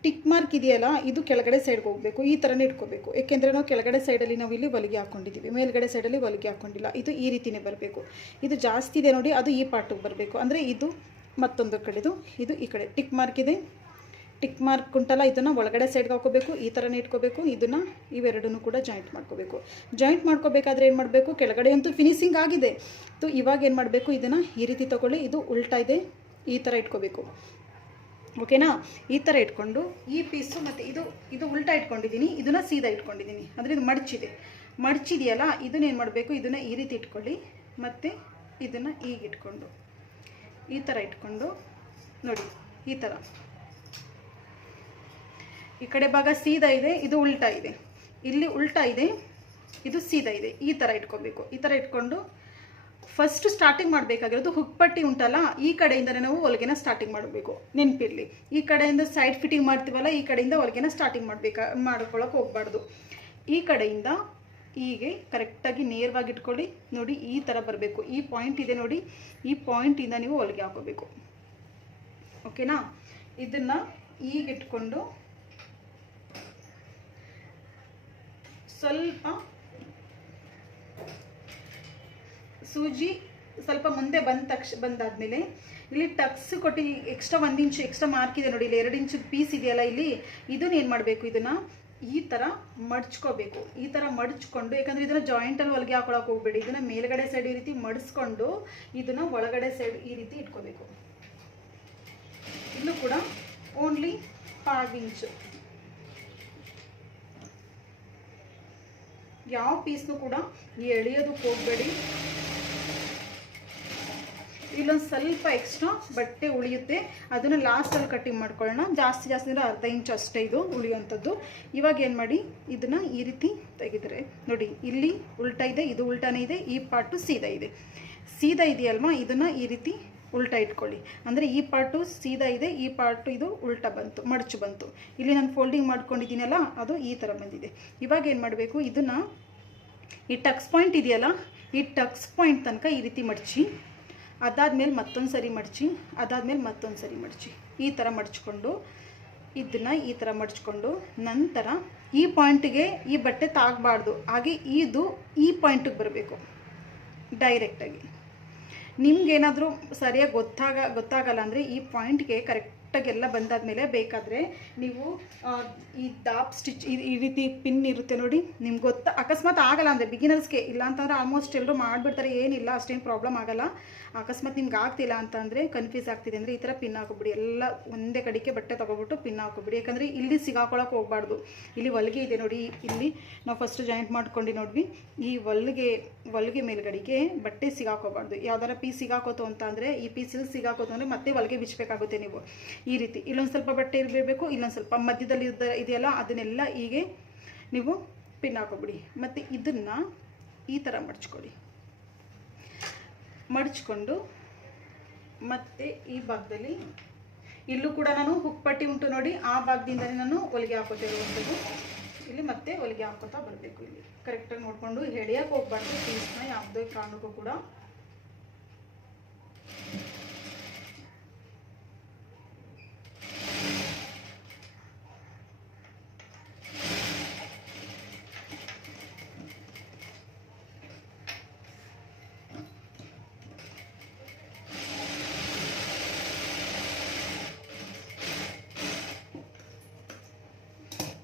ಟಿಕ್ ಮಾರ್ಕ್ ಇದೆಯಲ್ಲ, ಇದು ಕೆಳಗಡೆ ಸೈಡ್ಗೆ ಹೋಗಬೇಕು. ಈ ಥರನೇ ಇಟ್ಕೋಬೇಕು. ಏಕೆಂದರೆ ನಾವು ಕೆಳಗಡೆ ಸೈಡಲ್ಲಿ ನಾವು ಇಲ್ಲಿ ಹೊಲಿಗೆ ಹಾಕ್ಕೊಂಡಿದ್ದೀವಿ ಮೇಲ್ಗಡೆ ಸೈಡಲ್ಲಿ ಹೊಲಿಗೆ ಹಾಕ್ಕೊಂಡಿಲ್ಲ ಇದು ಈ ರೀತಿಯೇ ಬರಬೇಕು. ಇದು ಜಾಸ್ತಿ ಇದೆ ನೋಡಿ, ಅದು ಈ ಪಾರ್ಟಿಗೆ ಬರಬೇಕು. ಅಂದರೆ ಇದು ಮತ್ತೊಂದು ಕಡೆದು, ಇದು ಈ ಕಡೆ. ಟಿಕ್ ಮಾರ್ಕ್ ಇದೆ. ಟಿಕ್ ಮಾರ್ಕ್ ಉಂಟಲ್ಲ, ಇದನ್ನು ಒಳಗಡೆ ಸೈಡ್ಗೆ ಹಾಕೋಬೇಕು, ಈ ಥರನೇ ಇಟ್ಕೋಬೇಕು, ಇದನ್ನು ಇವೆರಡನ್ನು ಕೂಡ ಜಾಯಿಂಟ್ ಮಾಡ್ಕೋಬೇಕು. ಜಾಯಿಂಟ್ ಮಾಡ್ಕೋಬೇಕಾದ್ರೆ ಏನು ಮಾಡಬೇಕು? ಕೆಳಗಡೆ ಅಂತೂ ಫಿನಿಶಿಂಗ್ ಆಗಿದೆ. ಸೊ ಇವಾಗ ಏನು ಮಾಡಬೇಕು? ಇದನ್ನು ಈ ರೀತಿ ತೊಗೊಳ್ಳಿ, ಇದು ಉಲ್ಟಾ ಇದೆ, ಈ ಥರ ಇಟ್ಕೋಬೇಕು. ಓಕೆನಾ ಈ ಥರ ಇಟ್ಕೊಂಡು, ಈ ಪೀಸು ಮತ್ತು ಇದು ಇದು ಉಲ್ಟಾ ಇಟ್ಕೊಂಡಿದ್ದೀನಿ ಇದನ್ನು ಸೀದಾ ಇಟ್ಕೊಂಡಿದ್ದೀನಿ ಅಂದರೆ ಇದು ಮಡಚಿದೆ. ಮಡಚಿದೆಯಲ್ಲ, ಇದನ್ನ ಏನು ಮಾಡಬೇಕು? ಇದನ್ನು ಈ ರೀತಿ ಇಟ್ಕೊಳ್ಳಿ, ಮತ್ತು ಇದನ್ನು ಈಗ ಇಟ್ಕೊಂಡು, ಈ ಥರ ಇಟ್ಕೊಂಡು, ನೋಡಿ, ಈ ಥರ ಈ ಕಡೆ ಭಾಗ ಸೀದಾ ಇದೆ, ಇದು ಉಲ್ಟಾ ಇದೆ. ಇಲ್ಲಿ ಉಲ್ಟಾ ಇದೆ, ಇದು ಸೀದಾ ಇದೆ. ಈ ಥರ ಇಟ್ಕೊಬೇಕು. ಈ ಥರ ಇಟ್ಕೊಂಡು ಫಸ್ಟ್ ಸ್ಟಾರ್ಟಿಂಗ್ ಮಾಡಬೇಕಾಗಿರೋದು ಹುಕ್ಪಟ್ಟಿ ಉಂಟಲ್ಲ, ಈ ಕಡೆಯಿಂದಲೇ ನಾವು ಹೊಲಿಗೆನ ಸ್ಟಾರ್ಟಿಂಗ್ ಮಾಡಬೇಕು. ನೆನಪಿರಲಿ. ಈ ಕಡೆಯಿಂದ ಸೈಡ್ ಫಿಟ್ಟಿಂಗ್ ಮಾಡ್ತೀವಲ್ಲ, ಈ ಕಡೆಯಿಂದ ಹೊಲಿಗೆನ ಸ್ಟಾರ್ಟಿಂಗ್ ಮಾಡಬೇಕಾ ಮಾಡ್ಕೊಳ್ಳೋಕೆ ಹೋಗ್ಬಾರ್ದು. ಈ ಕಡೆಯಿಂದ ಹೀಗೆ ಕರೆಕ್ಟಾಗಿ ನೇರವಾಗಿ ಇಟ್ಕೊಳ್ಳಿ. ನೋಡಿ, ಈ ಥರ ಬರಬೇಕು. ಈ ಪಾಯಿಂಟ್ ಇದೆ ನೋಡಿ. ಈ ಪಾಯಿಂಟಿಂದ ನೀವು ಹೊಲಿಗೆ ಹಾಕೋಬೇಕು. ಓಕೆನಾ ಇದನ್ನು ಈಗ ಇಟ್ಕೊಂಡು ಸ್ವಲ್ಪ ಸೂಜಿ ಸ್ವಲ್ಪ ಮುಂದೆ ಬಂದ ತಕ್ಷ ಬಂದಾದ್ಮೇಲೆ ಇಲ್ಲಿ ಟಕ್ಸ್ ಕೊಟ್ಟು ಎಕ್ಸ್ಟ್ರಾ ಒಂದು ಇಂಚು ಎಕ್ಸ್ಟ್ರಾ ಮಾರ್ಕ್ ಇದೆ ನೋಡಿ, ಇಲ್ಲಿ ಎರಡು ಇಂಚು ಪೀಸ್ ಇದೆಯಲ್ಲ ಇಲ್ಲಿ. ಇದನ್ನ ಏನು ಮಾಡಬೇಕು ಇದನ್ನು? ಈ ಥರ ಮಡ್ಚ್ಕೋಬೇಕು. ಈ ಥರ ಮಡ್ಚ್ಕೊಂಡು, ಯಾಕಂದರೆ ಇದನ್ನು ಜಾಯಿಂಟಲ್ಲಿ ಹೊಲಿಗೆ ಹಾಕೊಳಕ್ಕೆ ಹೋಗ್ಬೇಡಿ. ಇದನ್ನು ಮೇಲ್ಗಡೆ ಸೈಡ್ ಈ ರೀತಿ ಮಡಿಸ್ಕೊಂಡು ಇದನ್ನು ಒಳಗಡೆ ಸೈಡ್ ಈ ರೀತಿ ಇಟ್ಕೋಬೇಕು. ಇನ್ನು ಕೂಡ ಓನ್ಲಿ ಫೈವ್ ಇಂಚು ಯಾವ ಪೀಸ್ನು ಕೂಡ ಎಳೆಯೋದಕ್ಕೆ ಹೋಗಬೇಡಿ. ಇಲ್ಲೊಂದು ಸ್ವಲ್ಪ ಎಕ್ಸ್ಟ್ರಾ ಬಟ್ಟೆ ಉಳಿಯುತ್ತೆ. ಅದನ್ನು ಲಾಸ್ಟಲ್ಲಿ ಕಟ್ಟಿಂಗ್ ಮಾಡ್ಕೊಳ್ಳೋಣ. ಜಾಸ್ತಿ ಜಾಸ್ತಿ ಅಂದರೆ ಅರ್ಧ ಇಂಚು ಅಷ್ಟೇ ಇದು ಉಳಿಯುವಂಥದ್ದು. ಇವಾಗ ಏನು ಮಾಡಿ? ಇದನ್ನು ಈ ರೀತಿ ತೆಗೆದರೆ ನೋಡಿ, ಇಲ್ಲಿ ಉಲ್ಟಾ ಇದೆ, ಇದು ಉಲ್ಟಾನೇ ಇದೆ, ಈ ಪಾಟು ಸೀದಾ ಇದೆ. ಸೀದಾ ಇದೆಯಲ್ವಾ? ಇದನ್ನು ಈ ರೀತಿ ಉಲ್ಟಾ ಇಟ್ಕೊಳ್ಳಿ. ಅಂದರೆ ಈ ಪಾರ್ಟು ಸೀದಾ ಇದೆ, ಈ ಪಾರ್ಟು ಇದು ಉಲ್ಟಾ ಬಂತು, ಮಡಚು ಬಂತು. ಇಲ್ಲಿ ನಾನು ಫೋಲ್ಡಿಂಗ್ ಮಾಡ್ಕೊಂಡಿದ್ದೀನಲ್ಲ, ಅದು ಈ ಥರ ಬಂದಿದೆ. ಇವಾಗ ಏನು ಮಾಡಬೇಕು, ಇದನ್ನು ಈ ಟಕ್ಸ್ ಪಾಯಿಂಟ್ ಇದೆಯಲ್ಲ, ಈ ಟಕ್ಸ್ ಪಾಯಿಂಟ್ ತನಕ ಈ ರೀತಿ ಮಡಚಿ, ಅದಾದಮೇಲೆ ಮತ್ತೊಂದು ಸರಿ ಮಡಚಿ, ಅದಾದಮೇಲೆ ಮತ್ತೊಂದು ಸರಿ ಮಡಚಿ. ಈ ಥರ ಮಡಚ್ಕೊಂಡು, ಇದನ್ನು ಈ ಥರ ಮಡಚ್ಕೊಂಡು, ನಂತರ ಈ ಪಾಯಿಂಟಿಗೆ ಈ ಬಟ್ಟೆ ತಾಗಬಾರ್ದು. ಹಾಗೆ ಇದು ಈ ಪಾಯಿಂಟಿಗೆ ಬರಬೇಕು. ಡೈರೆಕ್ಟಾಗಿ ನಿಮ್ಗೇನಾದರೂ ಸರಿಯಾಗಿ ಗೊತ್ತಾಗ ಗೊತ್ತಾಗಲ್ಲ ಅಂದರೆ ಈ ಪಾಯಿಂಟ್ಗೆ ಕರೆಕ್ಟಾಗಿ ಎಲ್ಲ ಬಂದಾದಮೇಲೆ ಬೇಕಾದರೆ ನೀವು ಈ ದಾಪ್ ಸ್ಟಿಚ್, ಈ ರೀತಿ ಪಿನ್ ಇರುತ್ತೆ ನೋಡಿ, ನಿಮ್ಗೆ ಗೊತ್ತಾ? ಅಕಸ್ಮಾತ್ ಆಗಲ್ಲ ಅಂದರೆ ಬಿಗಿನರ್ಸ್ಗೆ ಇಲ್ಲ ಅಂತಂದರೆ ಆಲ್ಮೋಸ್ಟ್ ಎಲ್ಲರೂ ಮಾಡಿಬಿಡ್ತಾರೆ, ಏನಿಲ್ಲ, ಅಷ್ಟೇನು ಪ್ರಾಬ್ಲಮ್ ಆಗಲ್ಲ. ಅಕಸ್ಮಾತ್ ನಿಮ್ಗೆ ಆಗ್ತಿಲ್ಲ ಅಂತಂದರೆ ಕನ್ಫ್ಯೂಸ್ ಆಗ್ತಿದೆ ಅಂದರೆ ಈ ಥರ ಪಿನ್ ಹಾಕೊಬಿಡಿ. ಎಲ್ಲ ಒಂದೇ ಕಡೆಗೆ ಬಟ್ಟೆ ತೊಗೊಬಿಟ್ಟು ಪಿನ್ ಹಾಕೊಬಿಡಿ. ಯಾಕಂದರೆ ಇಲ್ಲಿ ಸಿಗಾಕೊಳಕ್ಕೆ ಹೋಗ್ಬಾರ್ದು. ಇಲ್ಲಿ ಹೊಲಿಗೆ ಇದೆ ನೋಡಿ, ಇಲ್ಲಿ ನಾವು ಫಸ್ಟ್ ಜಾಯಿಂಟ್ ಮಾಡ್ಕೊಂಡು ನೋಡ್ವಿ. ಈ ಹೊಲಿಗೆ ಹೊಲಿಗೆ ಮೇಲ್ಗಡೆಗೆ ಬಟ್ಟೆ ಸಿಗಾಕೋಬಾರ್ದು ಯಾವ್ದಾರ ಪೀಸ್ ಸಿಗಾಕೋತು ಅಂತ ಅಂದರೆ, ಈ ಪೀಸಲ್ಲಿ ಸಿಗಾಕೋತು ಅಂದರೆ ಮತ್ತೆ ಹೊಲಿಗೆ ಬಿಚ್ಚಬೇಕಾಗುತ್ತೆ ನೀವು. ಈ ರೀತಿ. ಇಲ್ಲೊಂದು ಸ್ವಲ್ಪ ಬಟ್ಟೆ ಇರಬೇಕು, ಇಲ್ಲೊಂದು ಸ್ವಲ್ಪ ಮಧ್ಯದಲ್ಲಿ ಇದ್ದ ಇದೆಯಲ್ಲ, ಅದನ್ನೆಲ್ಲ ಹೀಗೆ ನೀವು ಪಿನ್ ಹಾಕೊಬಿಡಿ. ಮತ್ತು ಇದನ್ನು ಈ ಥರ ಮಡ್ಚ್ಕೊಳ್ಳಿ. ಮಡಚ್ಕೊಂಡು ಮತ್ತೆ ಈ ಭಾಗದಲ್ಲಿ, ಇಲ್ಲೂ ಕೂಡ ನಾನು ಹುಕ್ಪಟ್ಟಿ ಉಂಟು ನೋಡಿ, ಆ ಭಾಗದಿಂದಲೇ ನಾನು ಹೊಲಿಗೆ ಹಾಕೋತಿರುವಂಥದ್ದು ಇಲ್ಲಿ ಮತ್ತೆ ಹೊಲಿಗೆ ಹಾಕೋತಾ ಬರಬೇಕು ಇಲ್ಲಿ. ಕರೆಕ್ಟಾಗಿ ನೋಡಿಕೊಂಡು ಎಳೆಯಕ್ಕೆ ಹೋಗ್ಬಾರ್ದು, ಪೀಸ್ನ ಯಾವುದೇ ಕಾರಣಕ್ಕೂ ಕೂಡ.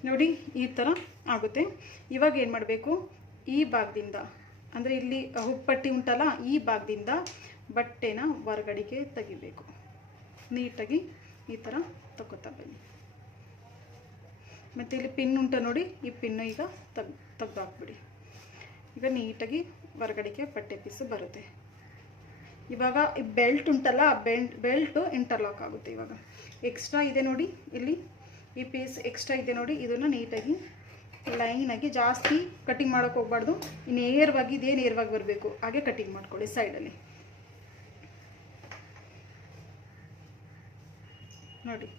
ನೋಡಿ ಈ ಥರ ಆಗುತ್ತೆ. ಇವಾಗ ಏನು ಮಾಡಬೇಕು? ಈ ಭಾಗದಿಂದ, ಅಂದರೆ ಇಲ್ಲಿ ಹುಪ್ಪಟ್ಟಿ ಉಂಟಲ್ಲ, ಈ ಭಾಗದಿಂದ ಬಟ್ಟೆನ ಹೊರಗಡೆಗೆ ತೆಗಿಬೇಕು. ನೀಟಾಗಿ ಈ ಥರ ತಗೋತಾ ಬನ್ನಿ. ಮತ್ತು ಇಲ್ಲಿ ಪಿನ್ ಉಂಟ ನೋಡಿ, ಈ ಪಿನ್ನು ಈಗ ತಗ್ ತೆಗ್ದು ಹಾಕ್ಬಿಡಿ ಈಗ ನೀಟಾಗಿ ಹೊರಗಡೆಗೆ ಬಟ್ಟೆ ಪೀಸು ಬರುತ್ತೆ. ಇವಾಗ ಈ ಬೆಲ್ಟ್ ಉಂಟಲ್ಲ ಬೆಲ್ಟ್ ಬೆಲ್ಟು ಇಂಟರ್ಲಾಕ್ ಆಗುತ್ತೆ ಇವಾಗ. ಎಕ್ಸ್ಟ್ರಾ ಇದೆ ನೋಡಿ, ಇಲ್ಲಿ ಈ ಪೀಸ್ ಎಕ್ಸ್ಟ್ರಾ ಇದೆ ನೋಡಿ, ಇದನ್ನು ನೀಟಾಗಿ ಲೈನಾಗಿ ಜಾಸ್ತಿ ಕಟ್ಟಿಂಗ್ ಮಾಡೋಕೆ ಹೋಗ್ಬಾರ್ದು. ನೇರವಾಗಿ ಇದೇ ನೇರವಾಗಿ ಬರಬೇಕು. ಹಾಗೆ ಕಟ್ಟಿಂಗ್ ಮಾಡ್ಕೊಳ್ಳಿ ಸೈಡಲ್ಲಿ ನೋಡಿ.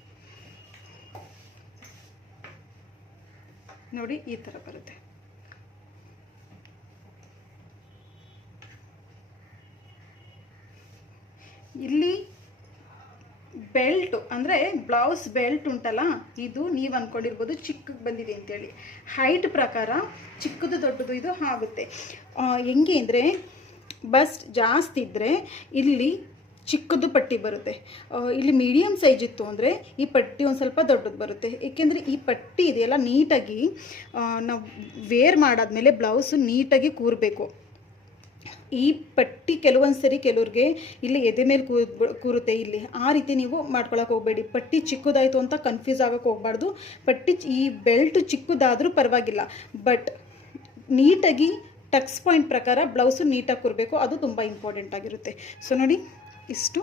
ನೋಡಿ, ಈ ಥರ ಬರುತ್ತೆ. ಇಲ್ಲಿ ಬೆಲ್ಟ್ ಅಂದರೆ ಬ್ಲೌಸ್ ಬೆಲ್ಟ್ ಉಂಟಲ್ಲ, ಇದು ನೀವು ಅಂದ್ಕೊಂಡಿರ್ಬೋದು ಚಿಕ್ಕಗೆ ಬಂದಿದೆ ಅಂತೇಳಿ. ಹೈಟ್ ಪ್ರಕಾರ ಚಿಕ್ಕದು ದೊಡ್ಡದು ಇದು ಆಗುತ್ತೆ. ಹೆಂಗೆ ಅಂದರೆ ಬಸ್ಟ್ ಜಾಸ್ತಿ ಇದ್ದರೆ ಇಲ್ಲಿ ಚಿಕ್ಕದು ಪಟ್ಟಿ ಬರುತ್ತೆ. ಇಲ್ಲಿ ಮೀಡಿಯಮ್ ಸೈಜ್ ಇತ್ತು ಅಂದರೆ ಈ ಪಟ್ಟಿ ಒಂದು ಸ್ವಲ್ಪ ದೊಡ್ಡದು ಬರುತ್ತೆ. ಏಕೆಂದರೆ ಈ ಪಟ್ಟಿ ಇದೆಯಲ್ಲ, ನೀಟಾಗಿ ನಾವು ವೇರ್ ಮಾಡಾದಮೇಲೆ ಬ್ಲೌಸು ನೀಟಾಗಿ ಕೂರಬೇಕು. ಈ ಪಟ್ಟಿ ಕೆಲವೊಂದು ಸರಿ ಕೆಲವ್ರಿಗೆ ಇಲ್ಲಿ ಎದೆ ಮೇಲೆ ಕೂರುತ್ತೆ ಇಲ್ಲಿ. ಆ ರೀತಿ ನೀವು ಮಾಡ್ಕೊಳಕ್ಕೆ ಹೋಗಬೇಡಿ. ಪಟ್ಟಿ ಚಿಕ್ಕದಾಯಿತು ಅಂತ ಕನ್ಫ್ಯೂಸ್ ಆಗೋಕ್ಕೆ ಹೋಗಬಾರ್ದು. ಪಟ್ಟಿ ಈ ಬೆಲ್ಟ್ ಚಿಕ್ಕದಾದರೂ ಪರವಾಗಿಲ್ಲ. ಬಟ್ ನೀಟಾಗಿ ಟಕ್ಸ್ ಪಾಯಿಂಟ್ ಪ್ರಕಾರ ಬ್ಲೌಸು ನೀಟಾಗಿ ಕೂರಬೇಕು. ಅದು ತುಂಬ ಇಂಪಾರ್ಟೆಂಟ್ ಆಗಿರುತ್ತೆ. ಸೊ ನೋಡಿ ಇಷ್ಟು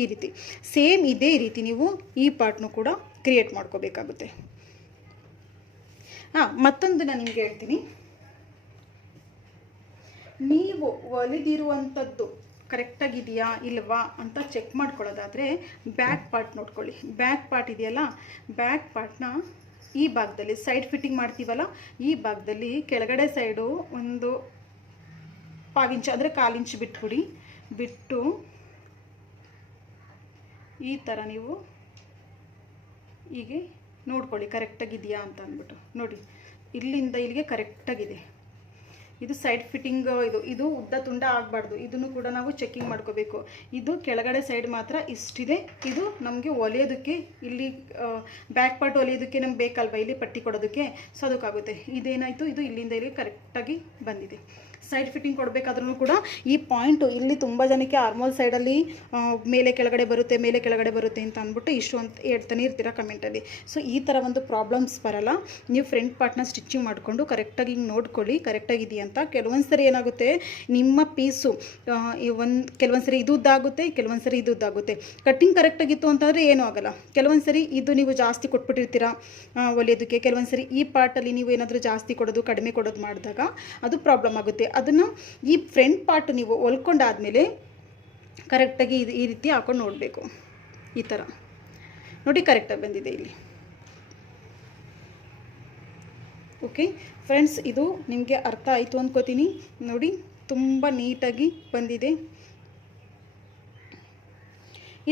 ಈ ರೀತಿ. ಸೇಮ್ ಇದೇ ರೀತಿ ನೀವು ಈ ಪಾರ್ಟ್ನು ಕೂಡ ಕ್ರಿಯೇಟ್ ಮಾಡ್ಕೋಬೇಕಾಗುತ್ತೆ. ಹಾಂ, ಮತ್ತೊಂದು ನಾನು ನಿಮಗೆ ಹೇಳ್ತೀನಿ. ನೀವು ಒಲಿದಿರುವಂಥದ್ದು ಕರೆಕ್ಟಾಗಿದೆಯಾ ಇಲ್ವಾ ಅಂತ ಚೆಕ್ ಮಾಡ್ಕೊಳ್ಳೋದಾದರೆ ಬ್ಯಾಕ್ ಪಾರ್ಟ್ ನೋಡ್ಕೊಳ್ಳಿ. ಬ್ಯಾಕ್ ಪಾರ್ಟ್ ಇದೆಯಲ್ಲ? ಬ್ಯಾಕ್ ಪಾರ್ಟ್ನ ಈ ಭಾಗದಲ್ಲಿ ಸೈಡ್ ಫಿಟ್ಟಿಂಗ್ ಮಾಡ್ತೀವಲ್ಲ, ಈ ಭಾಗದಲ್ಲಿ ಕೆಳಗಡೆ ಸೈಡು ಒಂದು ಪಾವಿಂಚ್ ಅಂದರೆ ಕಾಲಿಂಚ್ ಬಿಟ್ಬಿಡಿ. ಬಿಟ್ಟು ಈ ಥರ ನೀವು ಹೀಗೆ ನೋಡ್ಕೊಳ್ಳಿ ಕರೆಕ್ಟಾಗಿದೆಯಾ ಅಂತ ಅಂದ್ಬಿಟ್ಟು. ನೋಡಿ, ಇಲ್ಲಿಂದ ಇಲ್ಲಿಗೆ ಕರೆಕ್ಟಾಗಿದೆ ಇದು ಸೈಡ್ ಫಿಟ್ಟಿಂಗ್, ಇದು ಇದು ಉದ್ದ ತುಂಡ ಆಗಬಾರ್ದು. ಇದನ್ನು ಕೂಡ ನಾವು ಚೆಕಿಂಗ್ ಮಾಡ್ಕೋಬೇಕು. ಇದು ಕೆಳಗಡೆ ಸೈಡ್ ಮಾತ್ರ ಇಷ್ಟಿದೆ. ಇದು ನಮಗೆ ಒಲೆಯೋದಕ್ಕೆ, ಇಲ್ಲಿ ಬ್ಯಾಕ್ ಪಾರ್ಟ್ ಒಲೆಯೋದಕ್ಕೆ ನಮ್ಗೆ ಬೇಕಲ್ವ? ಇಲ್ಲಿ ಪಟ್ಟಿ ಕೊಡೋದಕ್ಕೆ. ಸೊ ಅದಕ್ಕಾಗುತ್ತೆ. ಇದೇನಾಯಿತು? ಇದು ಇಲ್ಲಿಂದ ಇಲ್ಲಿ ಕರೆಕ್ಟಾಗಿ ಬಂದಿದೆ. ಸೈಡ್ ಫಿಟ್ಟಿಂಗ್ ಕೊಡಬೇಕಾದ್ರೂ ಕೂಡ ಈ ಪಾಯಿಂಟು ಇಲ್ಲಿ ತುಂಬ ಜನಕ್ಕೆ ಆರ್ಮೋಲ್ ಸೈಡಲ್ಲಿ ಮೇಲೆ ಕೆಳಗಡೆ ಬರುತ್ತೆ, ಮೇಲೆ ಕೆಳಗಡೆ ಬರುತ್ತೆ ಅಂತ ಅಂದ್ಬಿಟ್ಟು ಇಷ್ಟು ಅಂತ ಹೇಳ್ತಾನೆ ಇರ್ತೀರ ಕಮೆಂಟಲ್ಲಿ ಸೊ ಈ ಥರ ಒಂದು ಪ್ರಾಬ್ಲಮ್ಸ್ ಬರಲ್ಲ. ನೀವು ಫ್ರಂಟ್ ಪಾರ್ಟ್ನ ಸ್ಟಿಚಿಂಗ್ ಮಾಡಿಕೊಂಡು ಕರೆಕ್ಟಾಗಿ ಹಿಂಗೆ ನೋಡ್ಕೊಳ್ಳಿ ಕರೆಕ್ಟಾಗಿದೆಯಾ ಅಂತ. ಕೆಲವೊಂದು ಸರಿ ಏನಾಗುತ್ತೆ, ನಿಮ್ಮ ಪೀಸು ಒಂದು, ಕೆಲವೊಂದು ಸರಿ ಇದು ಉದ್ದಾಗುತ್ತೆ ಕೆಲವೊಂದು ಸರಿ ಇದು ಉದ್ದಾಗುತ್ತೆ ಕಟ್ಟಿಂಗ್ ಕರೆಕ್ಟಾಗಿತ್ತು ಅಂತಂದರೆ ಏನೂ ಆಗಲ್ಲ. ಕೆಲವೊಂದು ಸರಿ ಇದು ನೀವು ಜಾಸ್ತಿ ಕೊಟ್ಬಿಟ್ಟಿರ್ತೀರಾ ಒಲೆಯೋದಕ್ಕೆ. ಕೆಲವೊಂದು ಸರಿ ಈ ಪಾರ್ಟಲ್ಲಿ ನೀವು ಏನಾದರೂ ಜಾಸ್ತಿ ಕೊಡೋದು, ಕಡಿಮೆ ಕೊಡೋದು ಮಾಡಿದಾಗ ಅದು ಪ್ರಾಬ್ಲಮ್ ಆಗುತ್ತೆ. ಅದನ್ನು ಈ ಫ್ರಂಟ್ ಪಾರ್ಟ್ ನೀವು ಹೊಲ್ಕೊಂಡಾದ್ಮೇಲೆ ಕರೆಕ್ಟಾಗಿ ಇದು ಈ ರೀತಿ ಹಾಕೊಂಡು ನೋಡಬೇಕು. ಈ ಥರ ನೋಡಿ ಕರೆಕ್ಟಾಗಿ ಬಂದಿದೆ ಇಲ್ಲಿ. ಓಕೆ ಫ್ರೆಂಡ್ಸ್ ಇದು ನಿಮಗೆ ಅರ್ಥ ಆಯಿತು ಅಂದ್ಕೋತೀನಿ ನೋಡಿ, ತುಂಬ ನೀಟಾಗಿ ಬಂದಿದೆ.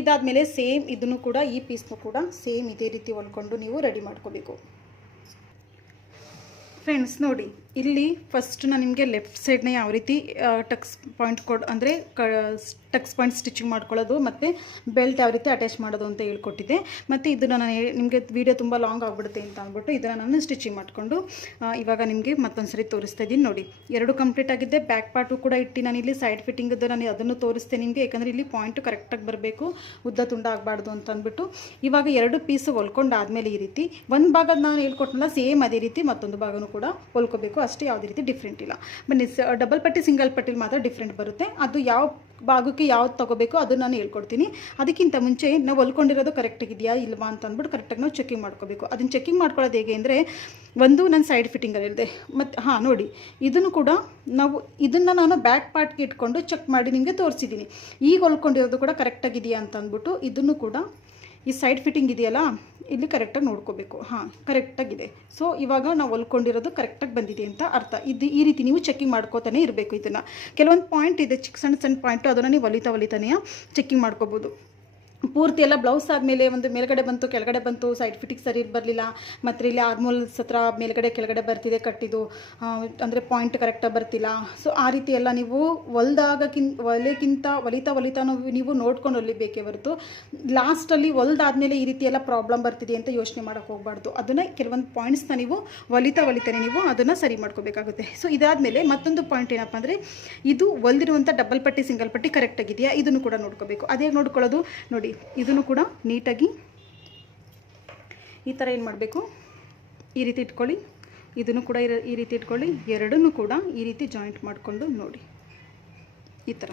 ಇದಾದಮೇಲೆ ಸೇಮ್ ಇದನ್ನು ಕೂಡ, ಈ ಪೀಸ್ನು ಕೂಡ ಸೇಮ್ ಇದೇ ರೀತಿ ಹೊಲ್ಕೊಂಡು ನೀವು ರೆಡಿ ಮಾಡ್ಕೋಬೇಕು. ಫ್ರೆಂಡ್ಸ್ ನೋಡಿ. ಇಲ್ಲಿ ಫಸ್ಟ್ ನಾನು ನಿಮಗೆ ಲೆಫ್ಟ್ ಸೈಡ್ನ ಯಾವ ರೀತಿ ಟಕ್ಸ್ ಪಾಯಿಂಟ್ ಕೊಡ್, ಅಂದರೆ ಕ ಟಕ್ಸ್ ಪಾಯಿಂಟ್ ಸ್ಟಿಚಿಂಗ್ ಮಾಡ್ಕೊಳ್ಳೋದು, ಮತ್ತು ಬೆಲ್ಟ್ ಯಾವ ರೀತಿ ಅಟ್ಯಾಚ್ ಮಾಡೋದು ಅಂತ ಹೇಳ್ಕೊಟ್ಟಿದ್ದೆ. ಮತ್ತು ಇದನ್ನು ನಾನು ನಿಮಗೆ ವಿಡಿಯೋ ತುಂಬ ಲಾಂಗ್ ಆಗಿಬಿಡುತ್ತೆ ಅಂತ ಅಂದ್ಬಿಟ್ಟು ಇದನ್ನು ನಾನು ಸ್ಟಿಚಿಂಗ್ ಮಾಡಿಕೊಂಡು ಇವಾಗ ನಿಮಗೆ ಮತ್ತೊಂದು ಸರಿ ತೋರಿಸ್ತಾ ಇದ್ದೀನಿ. ನೋಡಿ, ಎರಡು ಕಂಪ್ಲೀಟ್ ಆಗಿದ್ದೆ ಬ್ಯಾಕ್ ಪಾರ್ಟು ಕೂಡ ಇಟ್ಟು ನಾನು ಇಲ್ಲಿ ಸೈಡ್ ಫಿಟ್ಟಿಂಗದ್ದು ನಾನು ಅದನ್ನು ತೋರಿಸ್ತೇನೆ ನಿಮಗೆ. ಯಾಕಂದರೆ ಇಲ್ಲಿ ಪಾಯಿಂಟು ಕರೆಕ್ಟಾಗಿ ಬರಬೇಕು, ಉದ್ದ ತುಂಡ ಆಗಬಾರ್ದು ಅಂತ ಅಂದ್ಬಿಟ್ಟು. ಇವಾಗ ಎರಡು ಪೀಸು ಹೊಲ್ಕೊಂಡು ಆದಮೇಲೆ ಈ ರೀತಿ, ಒಂದು ಭಾಗದ ನಾನು ಹೇಳ್ಕೊಟ್ಟನಲ್ಲ ಸೇಮ್ ಅದೇ ರೀತಿ ಮತ್ತೊಂದು ಭಾಗನೂ ಕೂಡ ಹೊಲ್ಕೋಬೇಕು. ಅಷ್ಟೇ ಯಾವುದೇ ರೀತಿ ಡಿಫ್ರೆಂಟ್ ಇಲ್ಲ. ಬನ್ನಿ ಡಬಲ್ ಪಟ್ಟಿ ಸಿಂಗಲ್ ಪಟ್ಟಿಲಿ ಮಾತ್ರ ಡಿಫ್ರೆಂಟ್ ಬರುತ್ತೆ. ಅದು ಯಾವ ಭಾಗಕ್ಕೆ ಯಾವ್ದು ತೊಗೋಬೇಕು ಅದು ನಾನು ಹೇಳ್ಕೊಡ್ತೀನಿ. ಅದಕ್ಕಿಂತ ಮುಂಚೆ ನಾವು ಹೊಲ್ಕೊಂಡಿರೋದು ಕರೆಕ್ಟಾಗಿದೆಯಾ ಇಲ್ವಾ ಅಂತ ಅಂದ್ಬಿಟ್ಟು ಕರೆಕ್ಟಾಗಿ ನಾವು ಚೆಕಿಂಗ್ ಮಾಡ್ಕೋಬೇಕು. ಅದನ್ನು ಚೆಕಿಂಗ್ ಮಾಡ್ಕೊಳ್ಳೋದು ಹೇಗೆ ಅಂದರೆ, ಒಂದು ನನ್ನ ಸೈಡ್ ಫಿಟ್ಟಿಂಗಲ್ಲಿ ಇದೆ. ಮತ್ತು ಹಾಂ, ನೋಡಿ. ಇದನ್ನು ಕೂಡ ನಾವು, ಇದನ್ನು ನಾನು ಬ್ಯಾಕ್ ಪಾರ್ಟ್ಗೆ ಇಟ್ಕೊಂಡು ಚೆಕ್ ಮಾಡಿ ನಿಮಗೆ ತೋರಿಸಿದ್ದೀನಿ ಈಗ ಹೊಲ್ಕೊಂಡಿರೋದು ಕೂಡ ಕರೆಕ್ಟಾಗಿದೆಯಾ ಅಂತ ಅಂದ್ಬಿಟ್ಟು ಇದನ್ನು ಕೂಡ ಈ ಸೈಡ್ ಫಿಟ್ಟಿಂಗ್ ಇದೆಯಲ್ಲ, ಇಲ್ಲಿ ಕರೆಕ್ಟಾಗಿ ನೋಡ್ಕೋಬೇಕು. ಹಾಂ ಕರೆಕ್ಟಾಗಿದೆ ಸೊ ಇವಾಗ ನಾವು ಹೊಲ್ಕೊಂಡಿರೋದು ಕರೆಕ್ಟಾಗಿ ಬಂದಿದೆ ಅಂತ ಅರ್ಥ. ಇದು ಈ ರೀತಿ ನೀವು ಚೆಕಿಂಗ್ ಮಾಡ್ಕೋತಾನೆ ಇರಬೇಕು ಇದನ್ನು. ಕೆಲವೊಂದು ಪಾಯಿಂಟ್ ಇದೆ ಚಿಕ್ಕ ಸಣ್ಣ ಸಣ್ಣ ಪಾಯಿಂಟು ಅದನ್ನು ನೀವು ಒಲಿತಾ ಒಲಿತಾನೆಯ ಚೆಕಿಂಗ್ ಮಾಡ್ಕೋಬೋದು. ಪೂರ್ತಿ ಎಲ್ಲ ಬ್ಲೌಸ್ ಆದಮೇಲೆ ಒಂದು ಮೇಲ್ಗಡೆ ಬಂತು, ಕೆಳಗಡೆ ಬಂತು ಸೈಡ್ ಫಿಟ್ಟಿಂಗ್ ಸರಿ ಬರಲಿಲ್ಲ. ಮತ್ತು ಇಲ್ಲಿ ಆರ್ಮೋಲ್ಸ್ ಹತ್ರ ಮೇಲ್ಗಡೆ, ಕೆಳಗಡೆ ಬರ್ತಿದೆ ಕಟ್ಟಿದ್ದು. ಅಂದರೆ ಪಾಯಿಂಟ್ ಕರೆಕ್ಟಾಗಿ ಬರ್ತಿಲ್ಲ. ಸೊ ಆ ರೀತಿ ಎಲ್ಲ ನೀವು ಹೊಲ್ದಾಗಕ್ಕಿಂತ ಒಲೆಗಿಂತ ಒಲಿತಾ ಒಲಿತಾನು ನೀವು ನೋಡ್ಕೊಂಡು ಹೊಲಿಬೇಕೇ ಹೊರತು. ಲಾಸ್ಟಲ್ಲಿ ಹೊಲ್ದಾದ್ಮೇಲೆ ಈ ರೀತಿ ಎಲ್ಲ ಪ್ರಾಬ್ಲಮ್ ಬರ್ತಿದೆ ಅಂತ ಯೋಚನೆ ಮಾಡೋಕೆ ಹೋಗಬಾರ್ದು. ಅದನ್ನು ಕೆಲವೊಂದು ಪಾಯಿಂಟ್ಸ್ನ ನೀವು ಒಲಿತಾ ಒಲಿತಾನೆ ನೀವು ಅದನ್ನು ಸರಿ ಮಾಡ್ಕೋಬೇಕಾಗುತ್ತೆ. ಸೊ ಇದಾದಮೇಲೆ ಮತ್ತೊಂದು ಪಾಯಿಂಟ್ ಏನಪ್ಪ ಅಂದರೆ, ಇದು ಹೊಲ್ದಿರುವಂಥ ಡಬಲ್ ಪಟ್ಟಿ ಸಿಂಗಲ್ ಪಟ್ಟಿ ಕರೆಕ್ಟಾಗಿದೆಯಾ ಇದನ್ನು ಕೂಡ ನೋಡ್ಕೋಬೇಕು. ಅದೇ ನೋಡ್ಕೊಳ್ಳೋದು? ನೋಡಿ ಇದನ್ನು ಕೂಡ ನೀಟಾಗಿ ಈ ಥರ ಏನು ಮಾಡಬೇಕು? ಈ ರೀತಿ ಇಟ್ಕೊಳ್ಳಿ. ಇದನ್ನು ಕೂಡ ಈ ರೀತಿ ಇಟ್ಕೊಳ್ಳಿ. ಎರಡನ್ನೂ ಕೂಡ ಈ ರೀತಿ ಜಾಯಿಂಟ್ ಮಾಡಿಕೊಂಡು ನೋಡಿ. ಈ ಥರ.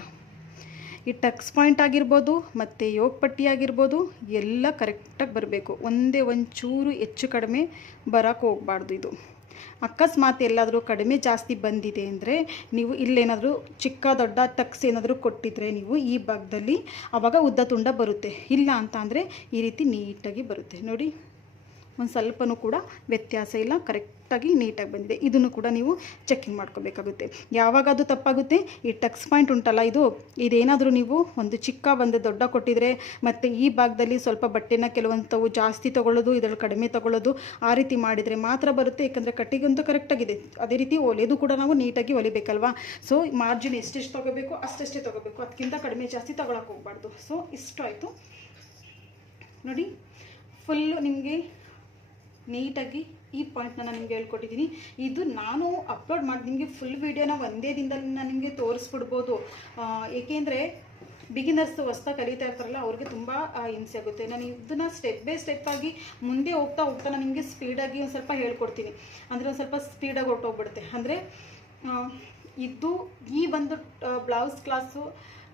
ಈ ಟಕ್ಸ್ ಪಾಯಿಂಟ್ ಆಗಿರ್ಬೋದು, ಮತ್ತು ಯೋಗ ಪಟ್ಟಿ ಆಗಿರ್ಬೋದು, ಎಲ್ಲ ಕರೆಕ್ಟಾಗಿ ಬರಬೇಕು. ಒಂದೇ ಒಂಚೂರು ಹೆಚ್ಚು ಕಡಿಮೆ ಬರೋಕ್ಕೆ ಹೋಗಬಾರ್ದು ಇದು. ಅಕಸ್ಮಾತ್ ಎಲ್ಲಾದರೂ ಕಡಿಮೆ ಜಾಸ್ತಿ ಬಂದಿದೆ ಅಂದರೆ ನೀವು ಇಲ್ಲೇನಾದರೂ ಚಿಕ್ಕ ದೊಡ್ಡ ಟಕ್ಸ್ ಏನಾದರೂ ಕೊಟ್ಟಿದ್ರೆ ನೀವು ಈ ಭಾಗದಲ್ಲಿ ಆವಾಗ ಉದ್ದ ತುಂಡ ಬರುತ್ತೆ. ಇಲ್ಲ ಅಂತ ಈ ರೀತಿ ನೀಟಾಗಿ ಬರುತ್ತೆ. ನೋಡಿ. ಒಂದು ಸ್ವಲ್ಪನೂ ಕೂಡ ವ್ಯತ್ಯಾಸ ಇಲ್ಲ. ಕರೆಕ್ಟಾಗಿ ನೀಟಾಗಿ ಬಂದಿದೆ. ಇದನ್ನು ಕೂಡ ನೀವು ಚೆಕಿಂಗ್ ಮಾಡ್ಕೋಬೇಕಾಗುತ್ತೆ. ಯಾವಾಗ ಅದು ತಪ್ಪಾಗುತ್ತೆ. ಈ ಟಕ್ಸ್ ಪಾಯಿಂಟ್ ಉಂಟಲ್ಲ ಇದು? ಇದೇನಾದರೂ ನೀವು ಒಂದು ಚಿಕ್ಕ, ಒಂದು ದೊಡ್ಡ ಕೊಟ್ಟಿದ್ರೆ ಮತ್ತು ಈ ಭಾಗದಲ್ಲಿ ಸ್ವಲ್ಪ ಬಟ್ಟೆನ ಕೆಲವಂಥವು ಜಾಸ್ತಿ ತೊಗೊಳ್ಳೋದು, ಇದರಲ್ಲಿ ಕಡಿಮೆ ತೊಗೊಳ್ಳೋದು ಆ ರೀತಿ ಮಾಡಿದರೆ ಮಾತ್ರ ಬರುತ್ತೆ. ಏಕೆಂದರೆ ಕಟ್ಟಿಗಂತೂ ಕರೆಕ್ಟಾಗಿದೆ. ಅದೇ ರೀತಿ ಒಲೆದು ಕೂಡ ನಾವು ನೀಟಾಗಿ ಹೊಲಿಬೇಕಲ್ವಾ ಸೊ ಮಾರ್ಜಿನ್ ಎಷ್ಟೆಷ್ಟು ತೊಗೋಬೇಕು, ಅಷ್ಟೆಷ್ಟೇ ತೊಗೋಬೇಕು. ಅದಕ್ಕಿಂತ ಕಡಿಮೆ ಜಾಸ್ತಿ ತೊಗೊಳಕ್ಕೆ ಹೋಗ್ಬಾರ್ದು. ಸೊ ಇಷ್ಟು ಆಯಿತು ನೋಡಿ ಫುಲ್ಲು ನಿಮಗೆ ನೀಟಾಗಿ ಈ ಪಾಯಿಂಟ್ನ ನಾನು ನಿಮಗೆ ಹೇಳ್ಕೊಟ್ಟಿದ್ದೀನಿ. ಇದು ನಾನು ಅಪ್ಲೋಡ್ ಮಾಡಿ, ನಿಮಗೆ ಫುಲ್ ವೀಡಿಯೋನ ಒಂದೇ ದಿನದಲ್ಲಿ ನಾನು ನಿಮಗೆ ತೋರಿಸ್ಬಿಡ್ಬೋದು. ಏಕೆಂದರೆ ಬಿಗಿನರ್ಸ್ ಹೊಸ್ದಾಗಿ ಕಲಿತಾ ಇರ್ತಾರಲ್ಲ, ಅವ್ರಿಗೆ ತುಂಬ ಹಿಂಸೆ ಆಗುತ್ತೆ. ನಾನು ಇದನ್ನು ಸ್ಟೆಪ್ ಬೈ ಸ್ಟೆಪ್ ಆಗಿ ಮುಂದೆ ಹೋಗ್ತಾ ಹೋಗ್ತಾ ನಾನು ನಿಮಗೆ ಸ್ಪೀಡಾಗಿ ಒಂದು ಸ್ವಲ್ಪ ಹೇಳ್ಕೊಡ್ತೀನಿ. ಅಂದರೆ ಒಂದು ಸ್ವಲ್ಪ ಸ್ಪೀಡಾಗಿ ಹೊರಟೋಗ್ಬಿಡುತ್ತೆ. ಅಂದರೆ ಇದು ಈ ಒಂದು ಬ್ಲೌಸ್ ಕ್ಲಾಸು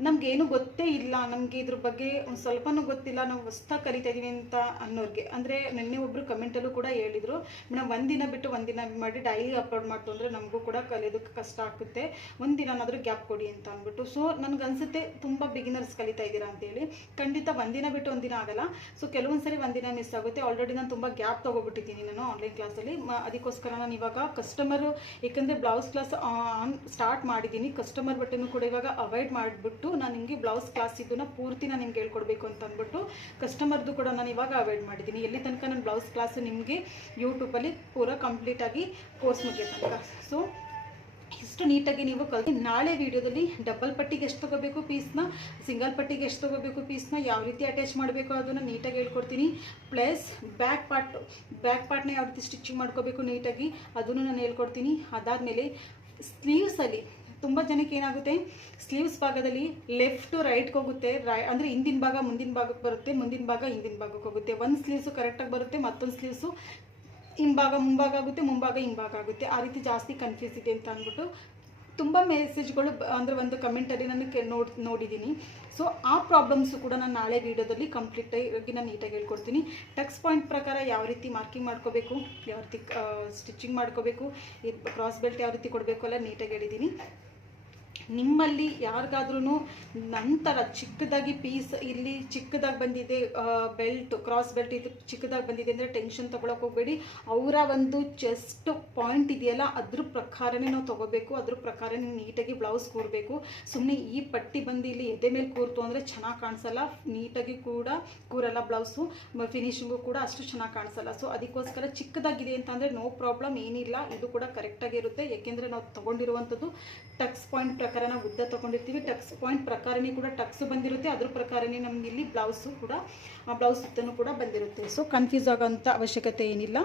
ನಮಗೇನು ಗೊತ್ತೇ ಇಲ್ಲ, ನಮಗೆ ಇದ್ರ ಬಗ್ಗೆ ಒಂದು ಸ್ವಲ್ಪನೂ ಗೊತ್ತಿಲ್ಲ, ನಾವು ಹೊಸ್ದಾಗಿ ಕಲಿತಾ ಇದೀವಿ ಅಂತ ಅನ್ನೋರಿಗೆ. ಅಂದರೆ ನಿನ್ನೆ ಒಬ್ಬರು ಕಮೆಂಟಲ್ಲೂ ಕೂಡ ಹೇಳಿದರು ಮೇಡಮ್ ಒಂದಿನ ಬಿಟ್ಟು ಒಂದಿನ ಮಾಡಿ ಡೈಲಿ ಅಪ್ಲೋಡ್ ಮಾಡ್ತು ಅಂದರೆ ನಮಗೂ ಕೂಡ ಕಲಿಯೋದಕ್ಕೆ ಕಷ್ಟ ಆಗುತ್ತೆ. ಒಂದಿನಾದ್ರೂ ಗ್ಯಾಪ್ ಕೊಡಿ ಅಂತ ಅಂದ್ಬಿಟ್ಟು. ಸೊ ನನಗನ್ಸುತ್ತೆ ತುಂಬ ಬಿಗಿನರ್ಸ್ ಕಲಿತಾ ಇದ್ದೀರಾ ಅಂತೇಳಿ ಖಂಡಿತ ಒಂದಿನ ಬಿಟ್ಟು ಒಂದಿನ ಆಗಲ್ಲ. ಸೊ ಕೆಲವೊಂದು ಸರಿ ಒಂದಿನ ಮಿಸ್ ಆಗುತ್ತೆ. ಆಲ್ರೆಡಿ ನಾನು ತುಂಬ ಗ್ಯಾಪ್ ತಗೋಬಿಟ್ಟಿದ್ದೀನಿ ನಾನು ಆನ್ಲೈನ್ ಕ್ಲಾಸಲ್ಲಿ ಅಲ್ಲಿ. ಅದಕ್ಕೋಸ್ಕರ ನಾನು ಇವಾಗ ಕಸ್ಟಮರು ಏಕೆಂದರೆ ಬ್ಲೌಸ್ ಕ್ಲಾಸ್ ಆನ್ ಸ್ಟಾರ್ಟ್ ಮಾಡಿದ್ದೀನಿ. ಕಸ್ಟಮರ್ ಬಟ್ಟೆನೂ ಕೂಡ ಇವಾಗ ಅವಾಯ್ಡ್ ಮಾಡಿಬಿಟ್ಟು ನಾನು ನಿಮಗೆ ಬ್ಲೌಸ್ ಕ್ಲಾಸ್ ಇದನ್ನ ಪೂರ್ತಿ ನಾನು ನಿಮ್ಗೆ ಹೇಳ್ಕೊಡ್ಬೇಕು ಅಂತ ಅಂದ್ಬಿಟ್ಟು ಕಸ್ಟಮರ್ದು ಕೂಡ ನಾನು ಇವಾಗ ಅವಾಯ್ಡ್ ಮಾಡಿದ್ದೀನಿ ಎಲ್ಲಿ ತನಕ ನಾನು ಬ್ಲೌಸ್ ಕ್ಲಾಸ್ ನಿಮಗೆ ಯೂಟ್ಯೂಬಲ್ಲಿ ಪೂರ ಕಂಪ್ಲೀಟಾಗಿ ಕೋರ್ಸ್ ಮುಗಿಯೋ ತನಕ. ಸೊ ಇಷ್ಟು ನೀಟಾಗಿ ನೀವು ಕಲಿತು ನಾಳೆ ವಿಡಿಯೋದಲ್ಲಿ ಡಬಲ್ ಪಟ್ಟಿಗೆ ಎಷ್ಟು ತೊಗೋಬೇಕು ಪೀಸ್ನ ಸಿಂಗಲ್ ಪಟ್ಟಿಗೆ ಎಷ್ಟು ತೊಗೋಬೇಕು ಪೀಸ್ನ ಯಾವ ರೀತಿ ಅಟ್ಯಾಚ್ ಮಾಡಬೇಕು ಅದನ್ನು ನೀಟಾಗಿ ಹೇಳ್ಕೊಡ್ತೀನಿ. ಪ್ಲಸ್ ಬ್ಯಾಕ್ ಪಾರ್ಟ್ ಬ್ಯಾಕ್ ಪಾರ್ಟ್ನ ಯಾವ ರೀತಿ ಸ್ಟಿಚಿಂಗ್ ಮಾಡ್ಕೋಬೇಕು ನೀಟಾಗಿ ಅದನ್ನು ನಾನು ಹೇಳ್ಕೊಡ್ತೀನಿ. ಅದಾದಮೇಲೆ ಸ್ಲೀವ್ಸಲ್ಲಿ ತುಂಬ ಜನಕ್ಕೆ ಏನಾಗುತ್ತೆ? ಸ್ಲೀವ್ಸ್ ಭಾಗದಲ್ಲಿ ಲೆಫ್ಟ್ ರೈಟ್ಗೆ ಹೋಗುತ್ತೆ. ರೈ ಅಂದರೆ ಹಿಂದಿನ ಭಾಗ, ಮುಂದಿನ ಭಾಗಕ್ಕೆ ಬರುತ್ತೆ, ಮುಂದಿನ ಭಾಗ, ಹಿಂದಿನ ಭಾಗಕ್ಕೆ ಹೋಗುತ್ತೆ. ಒಂದು ಸ್ಲೀವ್ಸು ಕರೆಕ್ಟಾಗಿ ಬರುತ್ತೆ, ಮತ್ತೊಂದು ಸ್ಲೀವ್ಸು ಹಿಂಭಾಗ, ಮುಂಭಾಗ ಆಗುತ್ತೆ, ಮುಂಭಾಗ, ಹಿಂಭಾಗ ಆಗುತ್ತೆ. ಆ ರೀತಿ ಜಾಸ್ತಿ ಕನ್ಫ್ಯೂಸ್ ಇದೆ ಅಂತ ಅಂದ್ಬಿಟ್ಟು ತುಂಬ ಮೆಸೇಜ್ಗಳು ಅಂದರೆ ಒಂದು ಕಮೆಂಟಲ್ಲಿ ನಾನು ನೋಡ್ ನೋಡಿದ್ದೀನಿ ಸೊ ಆ ಪ್ರಾಬ್ಲಮ್ಸು ಕೂಡ ನಾನು ನಾಳೆ ವೀಡಿಯೋದಲ್ಲಿ ಕಂಪ್ಲೀಟಾಗಿ ನಾನು ನೀಟಾಗಿ ಹೇಳ್ಕೊಡ್ತೀನಿ. ಟಕ್ಸ್ ಪಾಯಿಂಟ್ ಪ್ರಕಾರ ಯಾವ ರೀತಿ ಮಾರ್ಕಿಂಗ್ ಮಾಡ್ಕೋಬೇಕು, ಯಾವ ರೀತಿ ಸ್ಟಿಚಿಂಗ್ ಮಾಡ್ಕೋಬೇಕು ಕ್ರಾಸ್ ಬೆಲ್ಟ್ ಯಾವ ರೀತಿ ಕೊಡಬೇಕು ಎಲ್ಲ ನೀಟಾಗಿ ಹೇಳಿದ್ದೀನಿ ನಿಮ್ಮಲ್ಲಿ ಯಾರಿಗಾದ್ರೂ ನಂತರ ಚಿಕ್ಕದಾಗಿ ಪೀಸ್ ಇಲ್ಲಿ ಚಿಕ್ಕದಾಗಿ ಬಂದಿದೆ ಬೆಲ್ಟ್ ಕ್ರಾಸ್ ಬೆಲ್ಟ್ ಇದು ಚಿಕ್ಕದಾಗಿ ಬಂದಿದೆ ಅಂದರೆ ಟೆನ್ಷನ್ ತೊಗೊಳಕ್ಕೆ ಹೋಗಬೇಡಿ. ಅವರ ಒಂದು ಚೆಸ್ಟ್ ಪಾಯಿಂಟ್ ಇದೆಯಲ್ಲ, ಅದ್ರ ಪ್ರಕಾರನೇ ನಾವು ತೊಗೋಬೇಕು. ಅದ್ರ ಪ್ರಕಾರ ನೀವು ನೀಟಾಗಿ ಬ್ಲೌಸ್ ಕೂರಬೇಕು. ಸುಮ್ಮನೆ ಈ ಪಟ್ಟಿ ಬಂದು ಇಲ್ಲಿ ಎದೆ ಮೇಲೆ ಕೂರ್ತು ಅಂದರೆ ಚೆನ್ನಾಗಿ ಕಾಣಿಸಲ್ಲ. ನೀಟಾಗಿ ಕೂಡ ಕೂರಲ್ಲ ಬ್ಲೌಸು ಫಿನಿಶಿಂಗು ಕೂಡ ಅಷ್ಟು ಚೆನ್ನಾಗಿ ಕಾಣಿಸಲ್ಲ. ಸೊ ಅದಕ್ಕೋಸ್ಕರ ಚಿಕ್ಕದಾಗಿದೆ ಅಂತಂದರೆ ನೋ ಪ್ರಾಬ್ಲಮ್ ಏನಿಲ್ಲ. ಇದು ಕೂಡ ಕರೆಕ್ಟಾಗಿರುತ್ತೆ ಏಕೆಂದರೆ ನಾವು ತೊಗೊಂಡಿರುವಂಥದ್ದು ಟಕ್ಸ್ ಪಾಯಿಂಟ್ ಪ್ರಕಾರ ನಾವು ಉದ್ದ ತೊಗೊಂಡಿರ್ತೀವಿ. ಟಕ್ಸ್ ಪಾಯಿಂಟ್ ಪ್ರಕಾರನೇ ಕೂಡ ಟಕ್ಸ್ ಬಂದಿರುತ್ತೆ. ಅದ್ರ ಪ್ರಕಾರನೇ ನಮ್ಗೆ ಇಲ್ಲಿ ಬ್ಲೌಸು ಕೂಡ ಬ್ಲೌಸ್ ಸುತ್ತನೂ ಕೂಡ ಬಂದಿರುತ್ತೆ. ಸೊ ಕನ್ಫ್ಯೂಸ್ ಆಗೋಂಥ ಅವಶ್ಯಕತೆ ಏನಿಲ್ಲ.